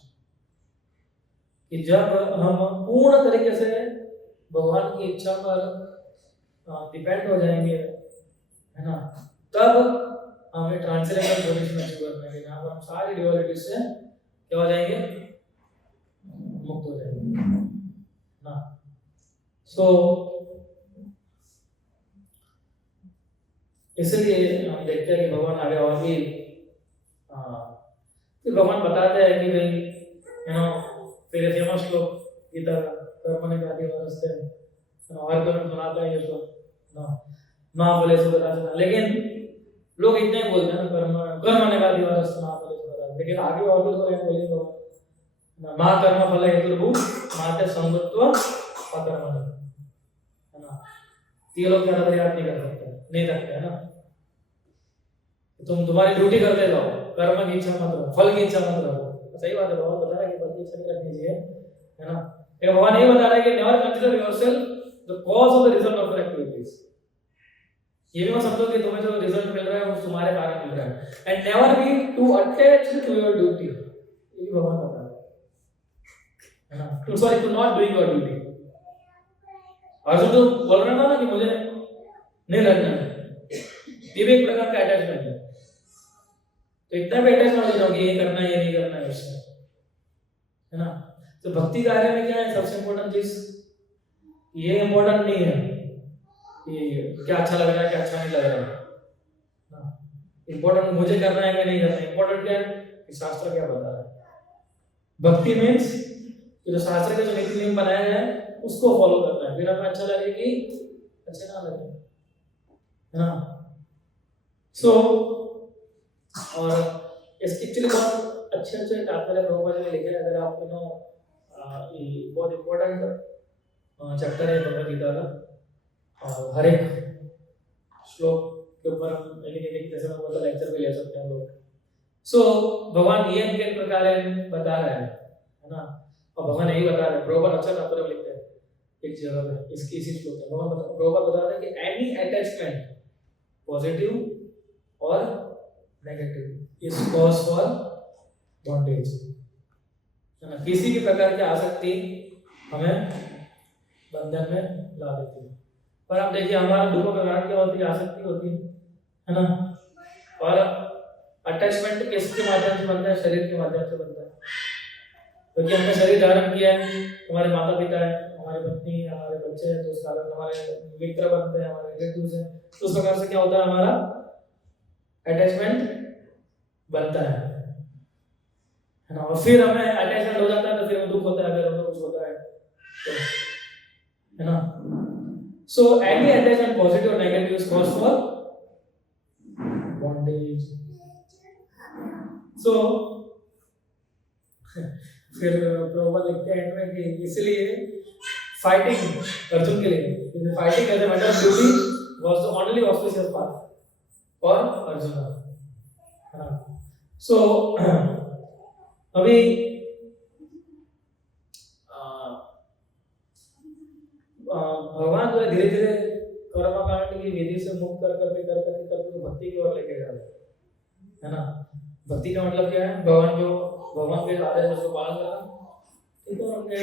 कि जब हम पूर्ण तरीके से भगवान की इच्छा पर डिपेंड हो जाएंगे, है ना, तब हमें ट्रांसलेशनल पोजीशन अचीव करना है, जहां पर हम सारी ड्यूअलिटी से क्या हो जाएंगे, मुक्त हो जाएंगे ना। सो इसलिए हम देखते हैं कि भगवान आगे और भी फिर भगवान बताते हैं कि भाई फिर फेमस श्लोक गीता कर्म ने गादी वास्ते और तो सुनाता है ये तो ना माँ बोले सुखदास, लेकिन लोग इतने ही बोलते हैं ना कर्म कर्म ने गादी वास्ते माँ बोले सुखदास, लेकिन आगे और भी तो बोले भगवान माँ कर्म फल हेतुर्भु माते संगत्व अकर्मण, है ना। ये लोग ज्यादा प्रयास नहीं कर सकते, नहीं करते, है ना। तुम तुम्हारी ड्यूटी करते जाओ, कर्म की इच्छा मत रखो, फल की इच्छा मत रखो। सही बात है, भगवान बता रहा है कि फल की इच्छा नहीं रखनी चाहिए, है ना। लेकिन भगवान ये बता रहा है कि never consider yourself the cause of the result of your activities. ये भी मत समझो कि तुम्हें जो रिजल्ट मिल रहा है वो तुम्हारे कारण मिल रहा है, and never be to attached to your duty. ये भी भगवान बता रहा है ना, to sorry to not doing your duty. Arjun तो बोल रहा था ना कि मुझे नहीं लड़ना है, ये भी एक प्रकार का अटैचमेंट है। तो इतना भी अटैच मत हो जाओ कि ये करना है ये नहीं करना है उससे, है ना। तो भक्ति कार्य में क्या है सबसे इम्पोर्टेंट चीज, ये इम्पोर्टेंट नहीं है कि क्या अच्छा लग रहा है क्या अच्छा नहीं लग रहा है, इम्पोर्टेंट मुझे करना है कि नहीं करना है। इम्पोर्टेंट क्या है कि शास्त्र क्या बता रहा है। भक्ति मीन्स कि जो शास्त्र के जो नीति नियम बनाए हैं उसको फॉलो करना है, फिर हमें अच्छा लगे कि अच्छा ना लगे, है ना। सो और इसके एक्चुअली बहुत अच्छे अच्छे तात्पर्य प्रभुपाद ने लिखे हैं। अगर आप ये बहुत इम्पोर्टेंट चैप्टर है भगवद गीता का, और हर एक श्लोक के ऊपर हम एक जैसे मैं बोलता लेक्चर भी ले सकते हैं लोग। सो भगवान ये इनके प्रकार बता रहे हैं, है ना। और भगवान यही बता रहे हैं, प्रभुपाद अच्छा तात्पर्य लिखते हैं एक जगह पे इसकी इसी श्लोक में। भगवान प्रभुपाद बता रहे हैं कि एनी अटैचमेंट पॉजिटिव और negative is cause for bondage, है ना। किसी भी प्रकार की आसक्ति हमें बंधन में ला देती है। पर आप देखिए हमारा दुखों का कारण क्या होती है, आसक्ति होती है ना। और अटैचमेंट किसके माध्यम से बनता है, शरीर के माध्यम से बनता है। क्योंकि हमने शरीर धारण किया है, हमारे माता पिता है, हमारी पत्नी है, हमारे बच्चे हैं, तो उस कारण हमारे मित्र बनते हैं, हमारे रिलेटिव्स हैं। तो उस प्रकार से क्या होता है, हमारा अटैचमेंट बनता है ना। और फिर हमें अटैचमेंट हो जाता है तो फिर हमें दुख होता है, अगर हमें कुछ होता है तो, है ना। सो एनी अटैचमेंट पॉजिटिव और negative is cause for bondage. So फिर प्रभुपाद लिखते हैं में कि इसलिए फाइटिंग अर्जुन के लिए, fighting as a matter of duty was the only auspicious path for Arjun, है ना। सो अभी भगवान जो है धीरे धीरे कर्मकांड की विधि से मुक्त कर करके भक्ति की ओर लेके जा रहे हैं, है ना। भक्ति का मतलब क्या है, भगवान के आदेश उसको पालन करना, ठीक है। उनके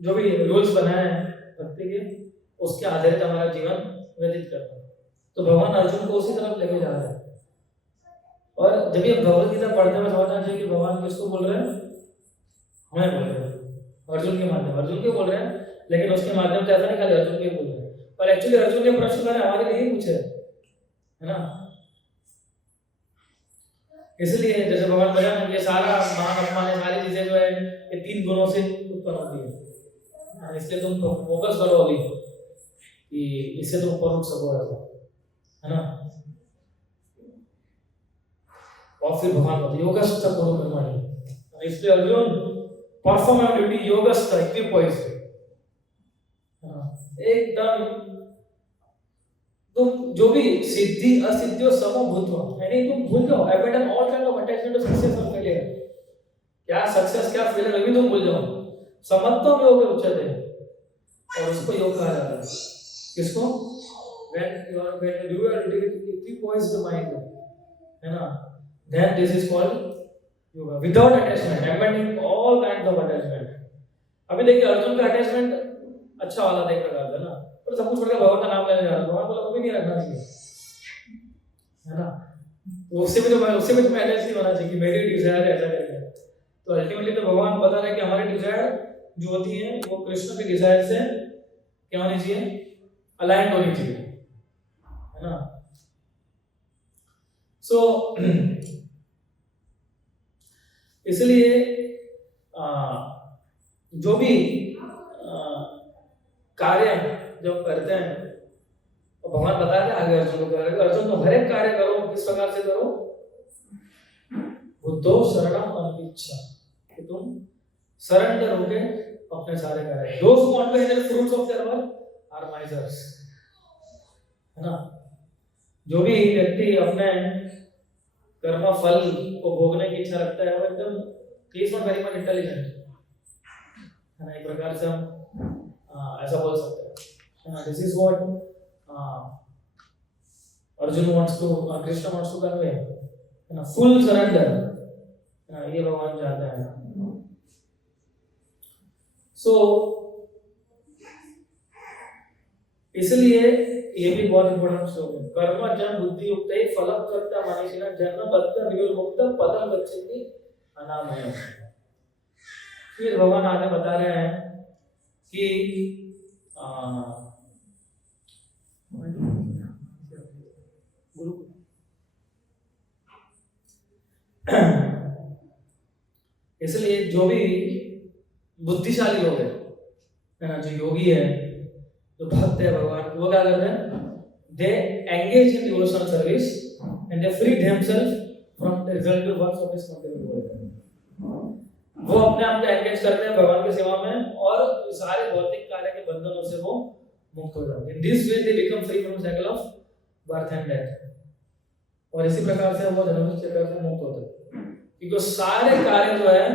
जो भी रूल्स बनाए हैं भक्ति के, उसके आधारित हमारा जीवन व्यतीत करना। तो भगवान अर्जुन को उसी तरफ लेके जा रहे हैं। और जब ये भगवद गीता पढ़ते हुए समझना चाहिए कि भगवान किसको बोल रहे हैं, हमें बोल रहे हैं, अर्जुन के माध्यम, अर्जुन के बोल रहे हैं। लेकिन उसके माध्यम से ऐसा नहीं खाली अर्जुन के बोल रहे हैं, पर एक्चुअली अर्जुन के प्रश्न मैंने हमारे लिए ही पूछे, है ना। इसलिए जैसे भगवान बोला ना, ये सारा मान अपमान है, सारी चीजें जो है ये 3 गुणों से उत्पन्न होती है, इसलिए तुम फोकस करो अभी कि इससे तुम ऊपर उठ सको, है ना। और फिर भगवान बोलते योगस्थ करो कर्मणि, इसलिए अर्जुन परफॉर्म योर ड्यूटी योगस्थ इक्विपोइज, एकदम तुम जो भी सिद्धि असिद्धियों समो भूत्वा, यानी तुम भूल जाओ abandon all kind of attachment to success और फेलियर। क्या सक्सेस क्या फेलियर अभी तुम भूल जाओ। समत्वम योग उच्यते, और उसको योग कहा जाता है। किसको? when you are equipoised mind, है ना, then this is called yoga without attachment, abandoning all kinds of attachment। अभी देखिए अर्जुन का अटैचमेंट अच्छा वाला देख रहा था ना, पर सब कुछ छोड़कर भगवान का नाम लेने जा रहा है। भगवान को कभी नहीं रखना चाहिए, है ना। तो उससे भी तुम्हें अटैच नहीं होना चाहिए कि मेरी डिजायर है ऐसा करेंगे। तो अल्टीमेटली तो भगवान बता रहे हैं कि हमारी डिजायर जो होती है वो कृष्ण के डिजायर से क्या होनी चाहिए, अलाइंड होनी चाहिए, सो इसलिए जो भी कार्य जो करते हैं, तो भगवान बताते हैं आगे अर्जुन को, अर्जुन तो हर एक कार्य करो किस प्रकार से करो, बुद्धो शरणम अनभिच्छा, कि तुम सरेंडर होके अपने सारे कार्य, दोस्त who want to enjoy fruits of their work are misers, है ना। जो भी व्यक्ति अपने कर्म फल को भोगने की इच्छा रखता है वो एकदम he is not very much intelligent, है ना। एक प्रकार से हम ऐसा बोल सकते हैं। This is what Arjun wants to, Krishna wants to convey, है ना, फुल सरेंडर, ये भगवान चाहते हैं। सो इसलिए ये भी बहुत इंपॉर्टेंट श्लोक है, कर्म जन बुद्धि युक्त फलम कर्ता मनीषिणा जन्म बद्ध विमुक्त पदम गच्छति अनामयम्। फिर भगवान आगे बता रहे हैं कि इसलिए जो भी बुद्धिशाली लोग है ना, जो योगी है, जो भक्त है भगवान, वो क्या करते हैं, they engage in devotional service and they free themself from the resultive works of this material world. वो अपने आप को एंगेज करते हैं भगवान की सेवा में और सारे भौतिक कार्य के बंधनों से वो मुक्त हो जाते हैं। In this way they become free from cycle of birth and death, और इसी प्रकार से वो जन्म चक्र से मुक्त होते हैं, क्योंकि सारे कार्य जो है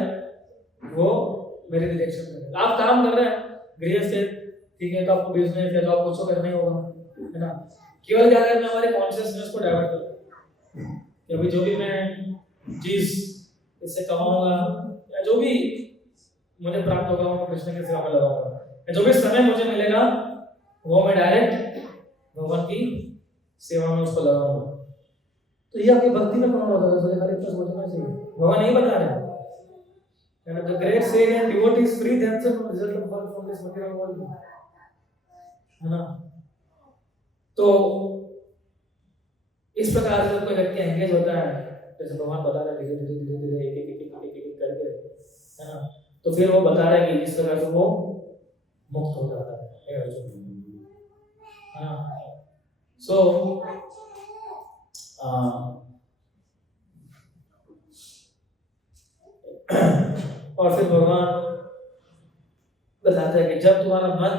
वो मेरे डायरेक्शन में। आप काम कर रहे हैं गृह से, ठीक है, तो आपको बिजनेस या जॉब कुछ करना ही होगा, है ना। केवल क्या करना है, हमारे कॉन्शियसनेस को डाइवर्ट करना कि अभी जो भी मैं चीज इससे कमाऊंगा या जो भी मुझे प्राप्त होगा वो कृष्ण की सेवा में लगाऊंगा, या जो भी समय मुझे मिलेगा वो मैं डायरेक्ट भगवान की सेवा में उसको लगाऊंगा। तो ये आपकी भक्ति में कौन होता है, खाली इतना सोचना चाहिए। भगवान नहीं बता रहे हैं, the great sage and devotees free themselves from the result of work from this material world, है ना। तो इस प्रकार से कोई व्यक्ति एंगेज होता है, जैसे भगवान बता रहे धीरे धीरे धीरे धीरे एक एक करके, है ना, तो फिर वो बता रहे कि इस प्रकार से वो मुक्त हो जाता है अर्जुन, है ना। सो और फिर भगवान बताते हैं कि जब तुम्हारा मन,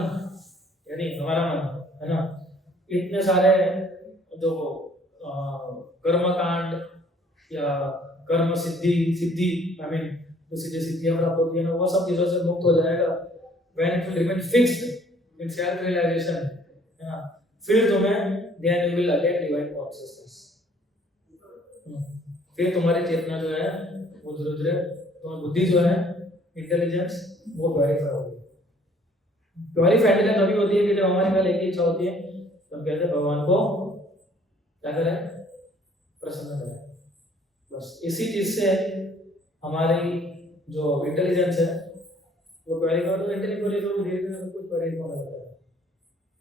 यानी हमारा मन, है ना, इतने सारे जो कर्म कांड या कर्म सिद्धि आई मीन जो सिद्धियां प्राप्त होती है ना, वो सब चीजों से मुक्त हो जाएगा। when it will remain fixed in self realization, है ना, फिर तुम्हें then you will attain divine consciousness, फिर तुम्हारी चेतना जो है वो धीरे धीरे, तुम्हारी बुद्धि जो है, इंटेलिजेंस, वो प्योरीफाई होगी। प्योरीफाई इंटेलिजेंस तभी होती है कि जब हमारे पास एक ही इच्छा होती है, तो हम कहते हैं भगवान को क्या करें, प्रसन्न करें। बस इसी चीज से हमारी जो इंटेलिजेंस है वो प्योरीफाई, तो इंटेलिजेंस को धीरे धीरे सब कुछ प्योरीफाई होने लगता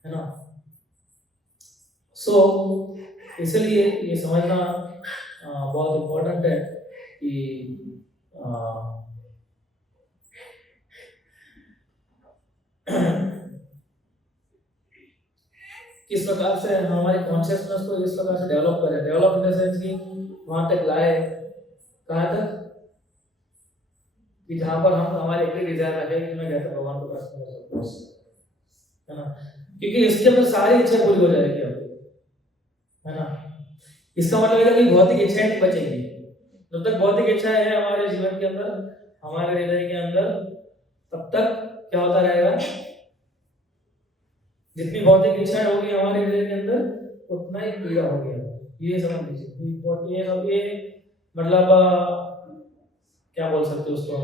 है ना। सो इसलिए ये समझना बहुत इम्पोर्टेंट है कि किस प्रकार से हमारे कॉन्शियसनेस को इस प्रकार से डेवलप करें, डेवलप इन द सेंस कि वहां तक लाए, कहां तक, कि जहां पर हम हमारे एक ही डिजायर रखें कि मैं कैसे भगवान को प्रसन्न कर सकूं, है ना, क्योंकि इसके अंदर सारी इच्छा पूरी हो जाएगी आपकी, है ना। इसका मतलब है कि भौतिक इच्छाएं नहीं बचेंगी। जब तक भौतिक इच्छाएं हैं हमारे जीवन के अंदर, हमारे हृदय के अंदर, तब तक क्या होता रहेगा, जितनी भौतिक इच्छाएं होगी हमारे हृदय के अंदर उतना ही पीड़ा होगी। ये समझ लीजिए, ये सब ये मतलब क्या बोल सकते हो उसको,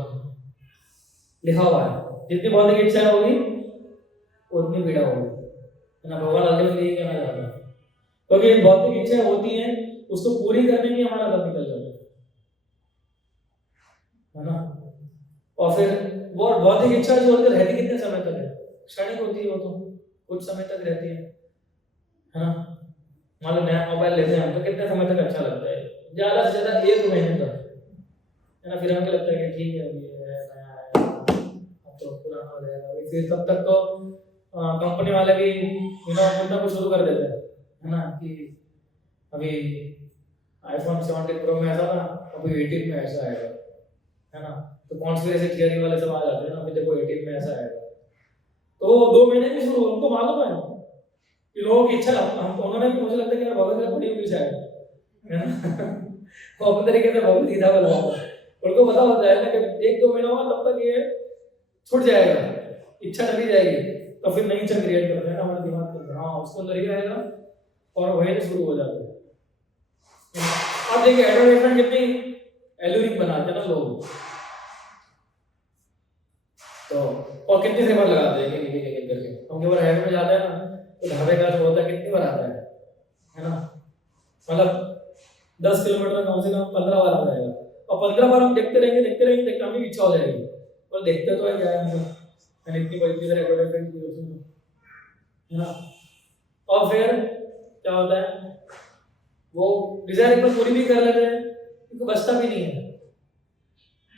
लिखा हुआ है, जितनी भौतिक इच्छाएं होगी उतनी पीड़ा होगी, है ना। भगवान अल्टीमेटली ये कहना चाहता है, क्योंकि भौतिक इच्छाएं होती हैं उसको पूरी करने में हमारा दम निकल जाता है ना। और फिर वो भौतिक इच्छा जो होती है रहती कितने समय तक है, क्षणिक होती है, वो तो कुछ समय तक रहती है ना। मान लो नया मोबाइल लेते हैं तो कितने समय तक अच्छा लगता है, ज़्यादा से ज़्यादा 1 महीने तक, है ना। फिर हमें लगता है कि ठीक है अभी ये नया आया, अब तो पुराना हो जाएगा अभी। फिर तब तक तो कंपनी वाले भी कुछ ना कुछ शुरू कर देते हैं, है ना, कि अभी iPhone 17 Pro में ऐसा था, अभी 18 में ऐसा आएगा, है ना। तो कॉन्स्पिरेसी थियरी वाले सब आ जाते हैं ना, अभी देखो 18 में ऐसा आएगा। तो 2 महीने में शुरू, उनको मालूम है कि लोगों की इच्छा, हम उन्होंने भी, मुझे लगता है कि यार भगवत गीता पढ़ी होगी शायद, है ना। वो अपने तरीके से भगवत गीता को लगाता है, उनको पता होता है ना कि 1-2 महीना हुआ तब तक ये छूट जाएगा, इच्छा चली जाएगी, तो फिर नई इच्छा क्रिएट करते हैं ना हमारे दिमाग के अंदर, हाँ उसको अंदर ही आएगा और वही शुरू हो जाता है। अब देखिए एडवर्टाइजमेंट कितनी एल्यूरिक बनाते हैं ना लोग, तो और कितनी देर बाद लगाते हैं कि करके हम केवल हाईवे में जाते हैं ना, तो ढाबे का जो होता है कितनी बार आता है ना, मतलब 10 किलोमीटर कम से कम 15 बार आ जाएगा, और 15 बार हम देखते रहेंगे हमें इच्छा हो जाएगी, और देखते तो है क्या है हम, इतनी बड़ी तरह एडवर्टाइजमेंट की उसमें, है ना। और फिर क्या होता है, वो डिजायर एक बार पूरी भी कर लेते हैं क्योंकि बचता भी नहीं है,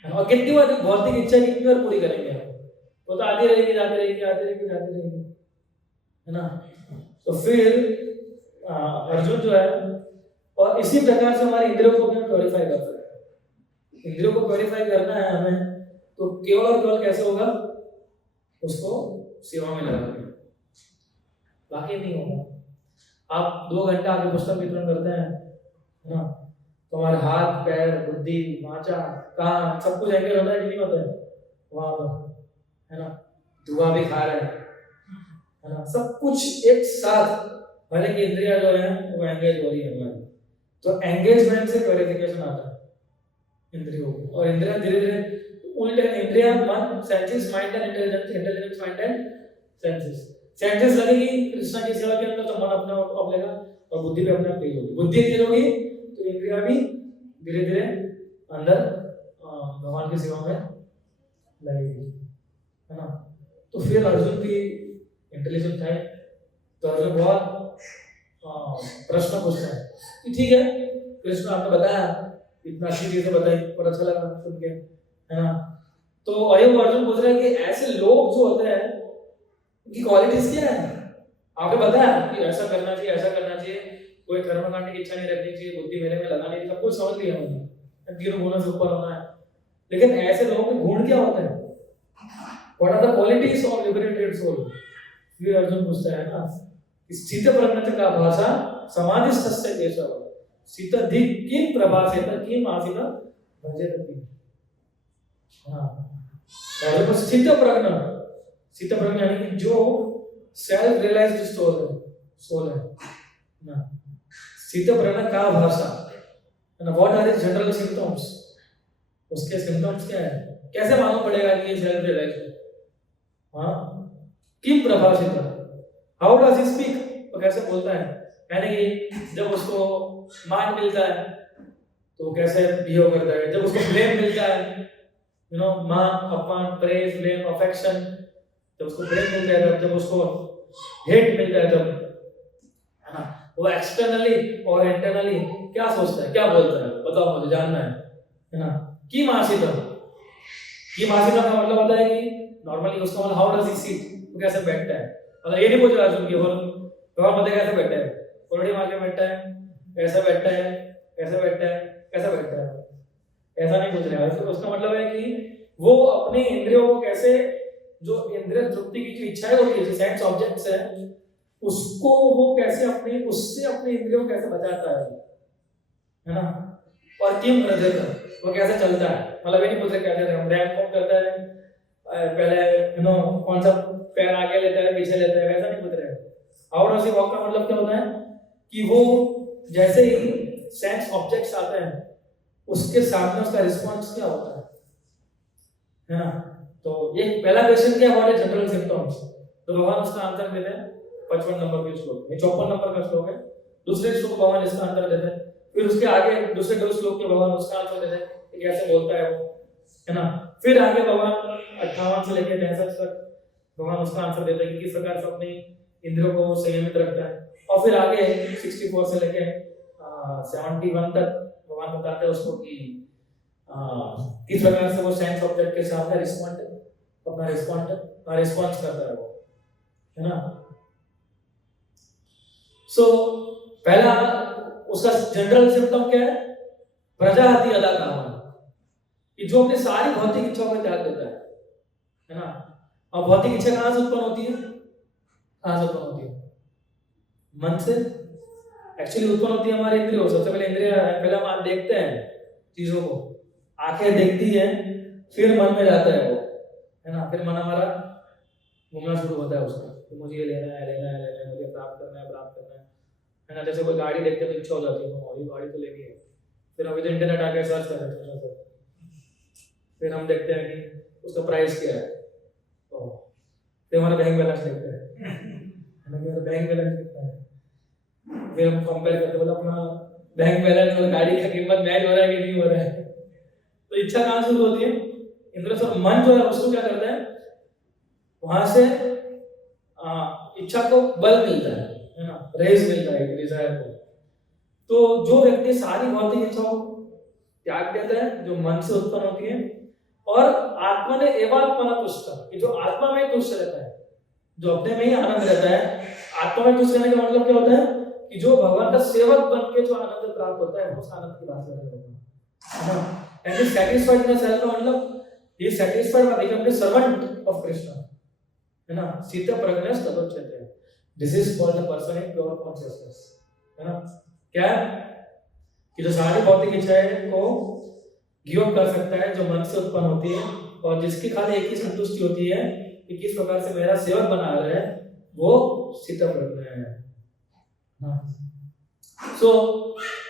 और कितनी बार भौतिक इच्छा कितनी बार पूरी करेंगे हम, वो तो आती रहेगी जाती रहेगी, है ना। तो फिर अर्जुन जो है, और इसी प्रकार से हमारे इंद्रियों को भी प्योरीफाई करता है। इंद्रियों को प्योरीफाई करना है हमें, तो केवल और केवल कैसे होगा, उसको सेवा में लगा के, बाकी नहीं होगा। आप 2 घंटा आगे पुस्तक वितरण करते हैं, है ना, तो हमारे हाथ पैर बुद्धि वाचा कान सब कुछ एंगेज होता है कि नहीं होता है वहां पर, है ना। धुआं भी खा रहे हैं, है ना, सब कुछ एक साथ, हर एक इंद्रिया जो है वो एंगेज हो रही है हमारी, तो एंगेजमेंट से प्योरिफिकेशन आता है इंद्रियों को, और इंद्रिया धीरे धीरे उल्टे, इंद्रिया मन senses mind and intelligence mind and senses लगेगी कृष्णा की सेवा के अंदर, तो मन अपने आप लेगा, और बुद्धि भी अपने आप तेज होगी, बुद्धि तेज होगी तो इंद्रिया भी धीरे धीरे अंदर भगवान की सेवा में लगेगी, है ना। तो फिर अर्जुन भी इंटेलिजेंट है, तो अर्जुन बहुत प्रश्न पूछते हैं कि ठीक है कृष्ण आपने बताया, इतना अच्छी चीजें बताई और अच्छा लगा सुन के, है ना। तो अयो अर्जुन पूछ रहे हैं कि ऐसे लोग जो होते हैं उनकी क्वालिटीज क्या है, आपने बताया कि ऐसा करना चाहिए ऐसा करना चाहिए, कोई कर्म करने की इच्छा नहीं रखनी चाहिए, बुद्धि मेरे में लगानी चाहिए, सब कुछ समझ लिया मैंने, तीनों गुणों से ऊपर होना है, लेकिन ऐसे लोगों के गुण क्या होते हैं, what are the qualities of liberated soul. फिर अर्जुन पूछता है ना, स्थित प्रज्ञ का भाषा समाधिस्थस्य केशव स्थितधि किम प्रभासेत किम आसीत भजेत। हां, और वो स्थित प्रज्ञ यानी कि जो सेल्फ रियलाइज्ड सोल है ना, स्थित प्रज्ञ का भाषा, है ना। What are his general symptoms, उसके सिम्पटम्स क्या है, कैसे मालूम पड़ेगा कि ये सेल्फ रियलाइज्ड है, हां, किम प्रभासेत, हाउ डज ही स्पीक, तो कैसे बोलता है, यानी कि जब उसको मान मिलता है तो कैसे बिहेव करता है, जब उसको ब्लेम मिलता है, मान अपमान प्रेज ब्लेम अफेक्शन, जब उसको ब्लेम मिलता है, जब उसको हेट मिलता है, तब, है ना, वो एक्सटर्नली और इंटरनली क्या सोचता है क्या बोलता है, बताओ मुझे जानना है ना। की मासिक का मतलब होता है कि नॉर्मली उसका मतलब हाउ डज ही सीट, वो कैसे बैठता है, मतलब ये नहीं पूछ रहा अर्जुन की और बताए कैसे बैठा है, कोरडी मार के बैठा है, कैसे बैठता है, कैसे बैठता है, कैसे बैठता है, ऐसा नहीं पूछ रहा है। तो उसका मतलब है कि वो अपने इंद्रियों को कैसे, जो इंद्रिय तृप्ति की जो इच्छाएं होती है, जो सेंस ऑब्जेक्ट्स है, उसको वो कैसे अपने उससे अपने इंद्रियों को कैसे बचाता है ना। और किम रजत, वो कैसे चलता है, मतलब ये नहीं पूछ रहे कैसे हम रैंप वॉक करता है, पहले कौन सा पैर आगे लेता है पीछे लेता है, वैसा नहीं पूछ रहे। हाउ डज ही वॉक का मतलब क्या होता है कि वो जैसे ही सेंस ऑब्जेक्ट्स आते हैं उसके सामने उसका रिस्पांस क्या होता है ना। तो ये पहला क्वेश्चन क्या है, जनरल सिम्पटम्स, तो भगवान उसका आंसर देते हैं 55 नंबर के श्लोक में, 54 नंबर का श्लोक है, दूसरे श्लोक भगवान इसका आंसर देते हैं, फिर उसके आगे दूसरे 2 श्लोक के भगवान उसका आंसर देते हैं कि कैसे बोलता है वो, है ना। फिर आगे भगवान 58 से लेकर 63 तक भगवान उसका आंसर देते हैं कि किस प्रकार से अपनी इंद्रियों को संयमित रखता है, और फिर आगे 64 से लेकर 71 तक भगवान बताते हैं उसको कि किस प्रकार से वो सेंस ऑब्जेक्ट के सामने रिस्पॉन्स करता है वो, है ना। सो पहला उसका जनरल सिम्टम क्या है? प्रजाति अदा काम, कि जो अपनी सारी भौतिक इच्छाओं का त्याग देता है ना। और भौतिक इच्छा कहां से उत्पन्न होती है? मन से एक्चुअली उत्पन्न होती है, हमारे इंद्रियों। सबसे पहले इंद्रिय पहले हम देखते हैं चीजों को, आंखें देखती है, फिर मन में जाता है वो, है ना। फिर मन हमारा घूमना शुरू होता है उसका, तो मुझे ये लेना है, मुझे प्राप्त करना है ना। जैसे कोई गाड़ी देखते तो इच्छा हो जाती है, ये गाड़ी तो लेनी है। फिर हम इधर इंटरनेट आके सर्च कर रहे हैं, फिर हम देखते हैं कि उसका प्राइस क्या है, तो फिर हमारा बैंक बैलेंस देखते हैं, मेरा बैंक बैलेंस कितना है। फिर हम कंपेयर करते हैं, अपना बैंक बैलेंस और गाड़ी का कीमत मैच हो रहा है कि नहीं हो रहा है। तो इच्छा कहाँ शुरू होती है? इंद्रिय से। मन जो है उसको क्या करता है, वहां से इच्छा को बल मिलता है ना, रेस मिलता है डिजायर को। तो जो व्यक्ति सारी भौतिक इच्छाओं त्याग देता है, जो मन से उत्पन्न होती है, और आत्मा ने एवात्मना तुष्ट, कि जो आत्मा में तुष्ट रहता है, जो अपने में ही आनंद रहता है। आत्मा में तुष्ट रहने का मतलब क्या होता है? कि जो भगवान का सेवक बन के जो आनंद प्राप्त होता है, उस आनंद की बात कर रहे हैं, है ना। And is satisfied in self का मतलब ही is satisfied by becoming the servant of Krishna, है ना। सीता प्रज्ञास तदोच्यते, this is called the person in pure consciousness, है ना। क्या कि जो सारी भौतिक इच्छाएं को गिव अप कर सकता है, जो मन से उत्पन्न होती है, और जिसकी खाली एक ही संतुष्टि होती है कि किस प्रकार से मेरा सेवक बना रहे हैं, वो सीता प्रज्ञा है। सो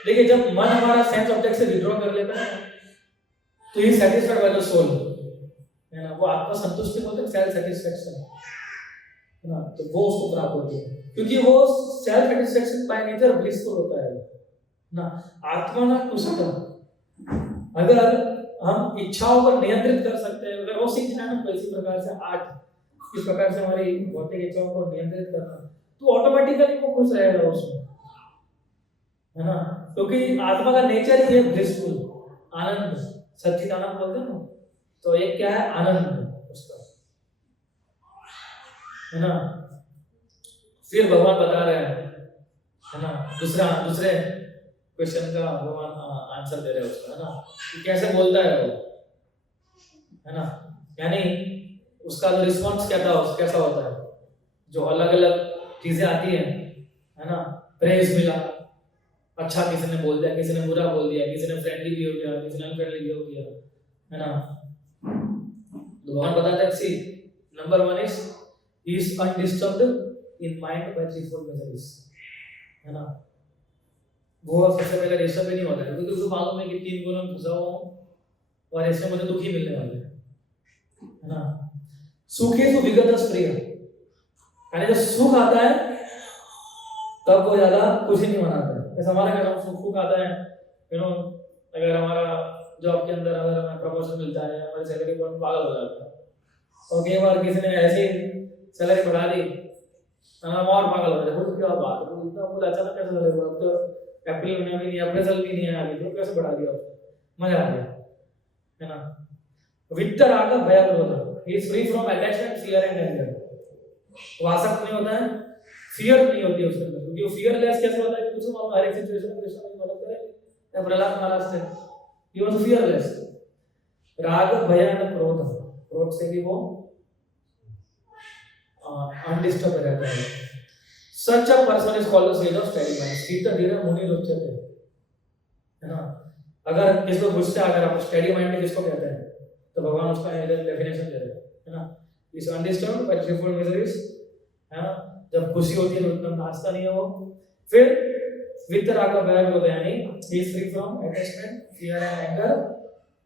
देखिए, जब मन हमारा सेंस ऑब्जेक्ट से विड्रॉ कर लेता है, तो ही सैटिस्फाइड बाय द सोल, है ना। वो आत्मा संतुष्टि बोलते हैं, सेल्फ सेटिस्फैक्शन, है ना। तो वो उसको प्राप्त होती है, क्योंकि वो self satisfaction by nature blissful होता है ना। आत्मा ना कुशल, अगर हम इच्छाओं को नियंत्रित कर सकते हैं, अगर वो सीख जाए ना इसी प्रकार से आर्ट इस प्रकार से हमारी भौतिक इच्छाओं को नियंत्रित करना, तो ऑटोमेटिकली वो खुश रहेगा उसमें, है ना। क्योंकि आत्मा का नेचर ही है ब्लिसफुल, आनंद, सच्चिद आनंद बोलते हैं ना। तो एक क्या है? आनंद उसका, है ना। फिर भगवान बता रहे हैं, है ना, दूसरे क्वेश्चन का भगवान आंसर दे रहे हैं उसका, है ना, कि कैसे बोलता है वो, है ना। यानी उसका जो रिस्पॉन्स कैसा होता है, जो अलग अलग चीजें आती है ना। प्रेज मिला, अच्छा किसी ने बोल दिया, किसी ने बुरा बोल दिया, किसी ने फ्रेंडली भी हो गया, किसी ने अनफ्रेंडली भी हो गया, है ना। तो भगवान बताते हैं, see number 1 is he is undisturbed in mind by threefold miseries, है ना। वो सबसे पहले डिस्टर्ब भी नहीं होता है, क्योंकि उसको मालूम है कि 3 गुणों में फंसा हुआ हूं और इससे मुझे दुख ही मिलने वाला है ना। सुखेषु विगतस्य प्रियः, यानी जब सुख आता है तब वो ज्यादा कुछ ही नहीं मनाता है। जैसे हमारे घर में सुख आता है, अगर हमारा जॉब के अंदर अगर हमें प्रमोशन मिलता है, हमारी सैलरी पर पागल हो जाता है, और कई बार किसी ने ऐसी सैलरी बढ़ा दी, हम और पागल हो जाते हैं, क्या बात है, इतना बोला अचानक कैसे चलेगा, अब तो अप्रैल महीना भी नहीं, अप्रैल भी नहीं है अभी, तो कैसे बढ़ा दिया उसने, मजा आ गया, है ना। वित्तराग भयक्रोध, he is free from attachment, fear and anger. वो आसक्त नहीं होता है, फियर नहीं होती है उसके अंदर, क्योंकि वो फियरलेस कैसे होता है कि उसको हर एक सिचुएशन में कृष्ण की मदद करे, या प्रहलाद महाराज थे, ही वाज फियरलेस। राग भय और क्रोध से भी वो अनडिस्टर्ब रहता है। Such a person is called the sage of steady mind. स्थिर धीर मुनि रुच्यते, है ना। अगर किसको गुस्से, अगर आप स्टेडी माइंड में किसको कहते हैं, तो भगवान उसका डेफिनेशन दे रहे हैं, है ना। Is undisturbed bye threefold miseries, है ना। जब खुशी होती है तो एकदम नाचता नहीं है वो। फिर वितराग भय होता है, यानी ही is free from attachment, fear and anger,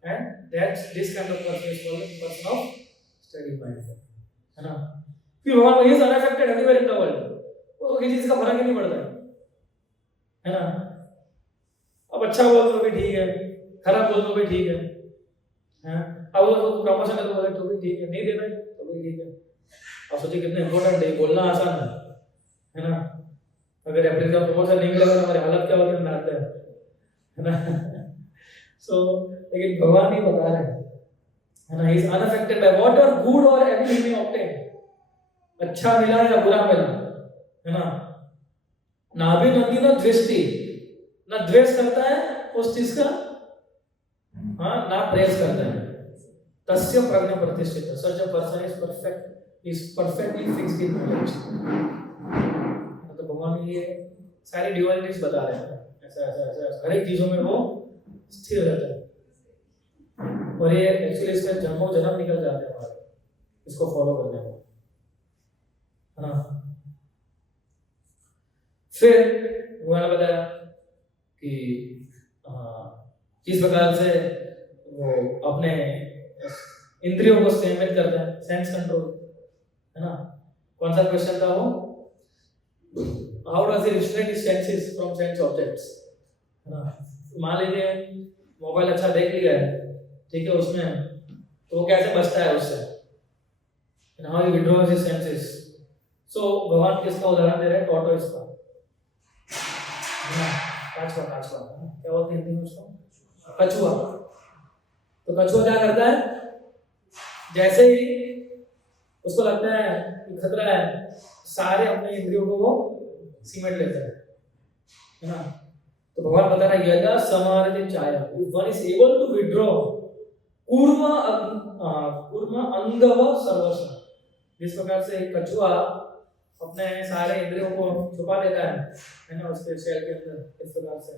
and that's this kind of person is called the person of steady mind, है ना। फिर भगवान is unaffected everywhere in the world, तो किसी चीज का फर्क ही नहीं पड़ता है ना। अब अच्छा बोल तो भी ठीक है, खराब बोल तो भी ठीक है। अब वो प्रमोशन है तो बोले तो भी ठीक है, नहीं देना तो भी ठीक है। अब सोचिए कितना इंपॉर्टेंट है, बोलना आसान है ना। अगर अप्रैल का प्रमोशन नहीं मिलेगा तो हमारी हालत क्या होगी, नाचते हैं, है ना। सो लेकिन भगवान ही बता रहे हैं, है ना, he is unaffected by what are good और एवल ही मे ऑब्टेन, अच्छा मिला या बुरा मिला, है ना, नाभिनंदी न द्वेष्टि, ना द्वेष करता है उस चीज का, हाँ, ना प्रेस करता है, तस्य प्रज्ञा प्रतिष्ठित, such a person is perfect, is perfectly fixed in knowledge। तो भगवान ये सारी ड्यूअलिटीज बता रहे हैं, ऐसा ऐसा ऐसा हर एक चीजों में वो स्थिर रहता है, और ये एक्चुअली इसमें जन्मों जन्म निकल जाते हैं हमारे इसको फॉलो करने में, है ना। फिर उन्होंने बताया कि किस प्रकार से वो अपने इंद्रियों को संयमित करते हैं, सेंस कंट्रोल, है ना। कौन सा क्वेश्चन था वो, how does he restrain his senses from sense objects, है ना। मान लीजिए मोबाइल अच्छा देख लिया है, ठीक है, उसमें तो वो कैसे बचता है उससे, and how he withdraws his senses. So भगवान किसका उदाहरण दे रहे हैं, टॉर्टोइस का, है ना, काचवा, काचवा क्या बोलते हैं हिंदी में उसको, कछुआ। तो कछुआ क्या करता है, जैसे ही उसको लगता है कि खतरा है, सारे अपने इंद्रियों को वो सीमेंट लेता है ना। तो भगवान बता रहा है, यदा समारति चाया, one is able to withdraw कूर्म अंगव सर्वस्व, जिस प्रकार से एक कछुआ अपने सारे इंद्रियों को छुपा देता है ना, उसके शेल के अंदर, इस प्रकार से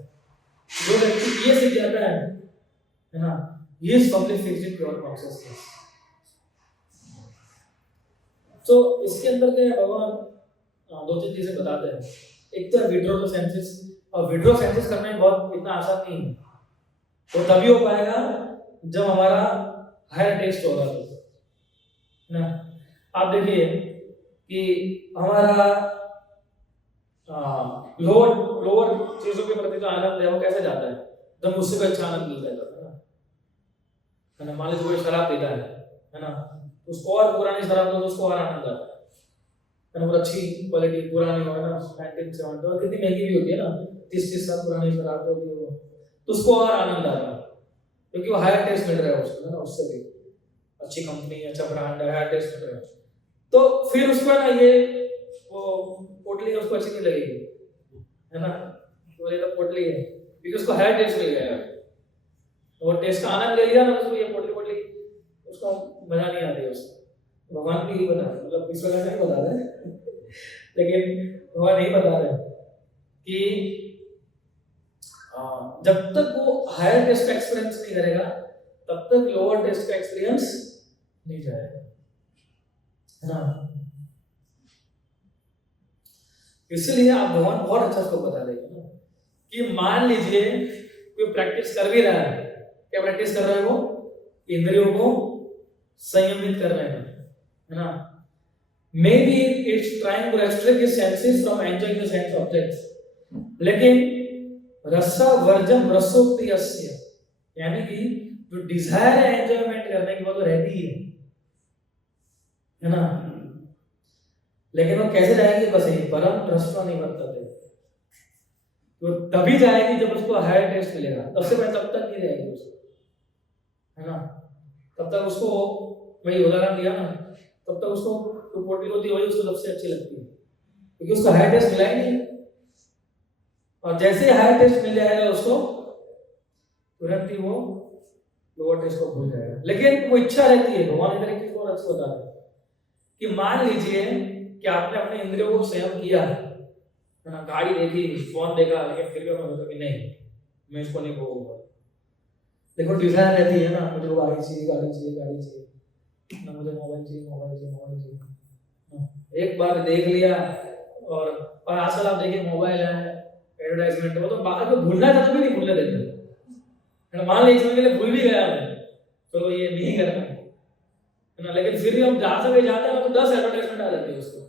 जो व्यक्ति ये सीख जाता है ना, ये is firmly fixed in pure consciousness. तो इसके अंदर के भगवान दो तीन चीजें बताते हैं। एक तो विड्रॉ द सेंसेस, और विड्रॉ सेंसेस करना बहुत इतना आसान नहीं है, तो तभी हो पाएगा जब हमारा हायर टेस्ट होगा, तो ना। आप देखिए कि हमारा लोअर चीजों के प्रति जो आनंद है वो कैसे जाता है, जब मुझसे कोई अच्छा आनंद मिलता है ना। मान लीजिए कोई शराब पीता है ना, तो उसको और पुरानी शराब दो तो उसको और आनंद आता है ना, बहुत अच्छी क्वालिटी पुरानी हो ना, 1970 और कितनी महंगी भी होती है ना, 30 साल पुरानी शराब होती है वो, तो उसको और आनंद आता है, क्योंकि वो हायर टेस्ट मिल रहा है उसको, है ना, उससे भी अच्छी कंपनी, अच्छा ब्रांड है, हायर टेस्ट मिल रहा है। तो फिर उसको ना ये वो पोटली उसको अच्छी नहीं लगेगी, है ना, तो ये तो पोटली है, क्योंकि उसको हायर टेस्ट मिल गया है, वो टेस्ट का आनंद ले लिया ना, उसको ये पोटली पोटली उसका मजा नहीं आती है उसको। भगवान भी यही बता रहे, मतलब इस वजह से नहीं बता रहे लेकिन भगवान यही बता रहे कि जब तक वो हायर टेस्ट का एक्सपीरियंस नहीं करेगा, तब तक लोअर टेस्ट का एक्सपीरियंस नहीं जाएगा, है ना। इसलिए आप भगवान बहुत अच्छा उसको बता देंगे ना, कि मान लीजिए कोई प्रैक्टिस कर भी रहा है, क्या प्रैक्टिस कर रहा है वो, इंद्रियों को संयमित कर रहे हैं, है ना। Maybe it's trying to restrict his senses from enjoying the sense objects, लेकिन रसा वर्जम रसोक्ति यस्य, यानी कि जो डिजायर है एंजॉयमेंट करने की वो तो रहती है ना, लेकिन वो कैसे जाएगी, बस यही परम दृष्टा नहीं वर्तते, तो तभी जाएगी जब उसको हायर टेस्ट मिलेगा, तब से मैं तब तक नहीं रहेगी उसको, है ना। तब तक उसको वही उदाहरण दिया ना, तब तक उसको जो पोटली होती है वही उसको सबसे अच्छी लगती है, क्योंकि उसको हायर टेस्ट मिला ही नहीं, और जैसे ही हायर टेस्ट मिल जाएगा उसको तुरंत ही वो लोअर टेस्ट को भूल जाएगा। लेकिन वो इच्छा रहती है, भगवान इधर एक चीज और अच्छी बता रहे हैं कि मान लीजिए कि आपने अपने इंद्रियों को संयम किया है ना, गाड़ी देखी, फोन देखा, लेकिन फिर भी मैं सोचा कि नहीं मैं इसको नहीं भोगूंगा। देखो डिजायर रहती है ना, मुझे गाड़ी चाहिए, गाड़ी चाहिए, गाड़ी चाहिए ना, मुझे मोबाइल चाहिए, मोबाइल चाहिए, मोबाइल चाहिए। एक बार देख लिया, और आजकल आप देखिए मोबाइल है, एडवर्टाइजमेंट है, वो तो बाद में भूलना चाहते भी नहीं भूलने देते, मान लीजिए समय के लिए भूल भी गया मैं, तो ये नहीं करना है ना, लेकिन फिर भी हम जहाँ से भी जाते हैं तो 10 एडवर्टाइजमेंट आ जाती है उसको,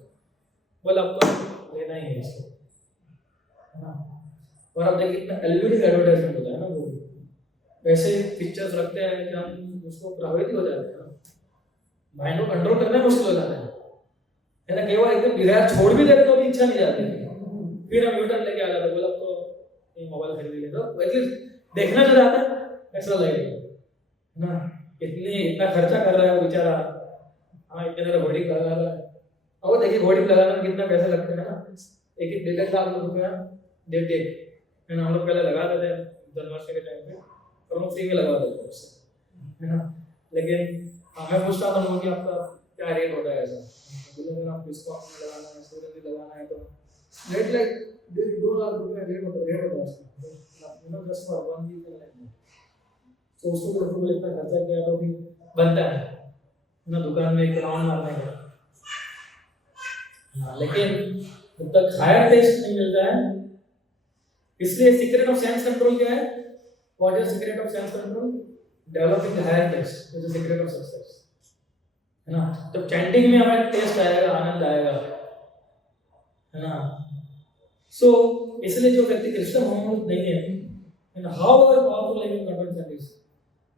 बोला अब तो लेना ही है इसको, है ना। और अब देखिए इतना एलईडी एडवर्टाइजमेंट होता है ना, वो वैसे पिक्चर्स रखते हैं कि हम उसको प्रभावित हो जाते हैं, माइंड को कंट्रोल करना मुश्किल हो जाता है ना। केवल एकदम डिजायर छोड़ भी देते तो भी इच्छा नहीं जाती, फिर हम यूटर्न लेके आ जाते, बोला तो ये मोबाइल खरीद लिया, तो एटलीस्ट देखना तो जाता है, कैसा लगेगा, है ना। इतना खर्चा कर रहा है वो बेचारा, हाँ इतने सारा बॉडी लगा रहा है। और देखिए बॉडी लगाने में कितना पैसा लगता है ना, एक एक 1.5 लाख रुपया डेढ़ है ना। हम लोग पहले लगा देते हैं जन्माष्टमी के टाइम पे, और हम फ्री में लगा देते हैं उससे, है ना। लेकिन मैं पूछता था लोगों कि आपका क्या रेट होता है ऐसा, बोले अगर आप डिस्काउंट में लगाना है, स्टूडेंट में लगाना है तो रेट लाइक 2 लाख रुपए रेट होता है उसका, you know, just for 1 week like that. तो उसको तो बिल्कुल इतना खर्चा किया तो भी बनता है ना, दुकान में एक राउंड मारने का। हाँ, लेकिन जब तक हायर टेस्ट नहीं मिलता है, इसलिए सीक्रेट ऑफ सेंस कंट्रोल क्या है? What is secret of sense control? Developing higher taste is the secret of success, है ना। जब चैंटिंग में हमें टेस्ट आएगा, आनंद आएगा, है ना। सो इसलिए जो व्यक्ति कृष्ण भगवान नहीं है ना, how ever powerful living control sense,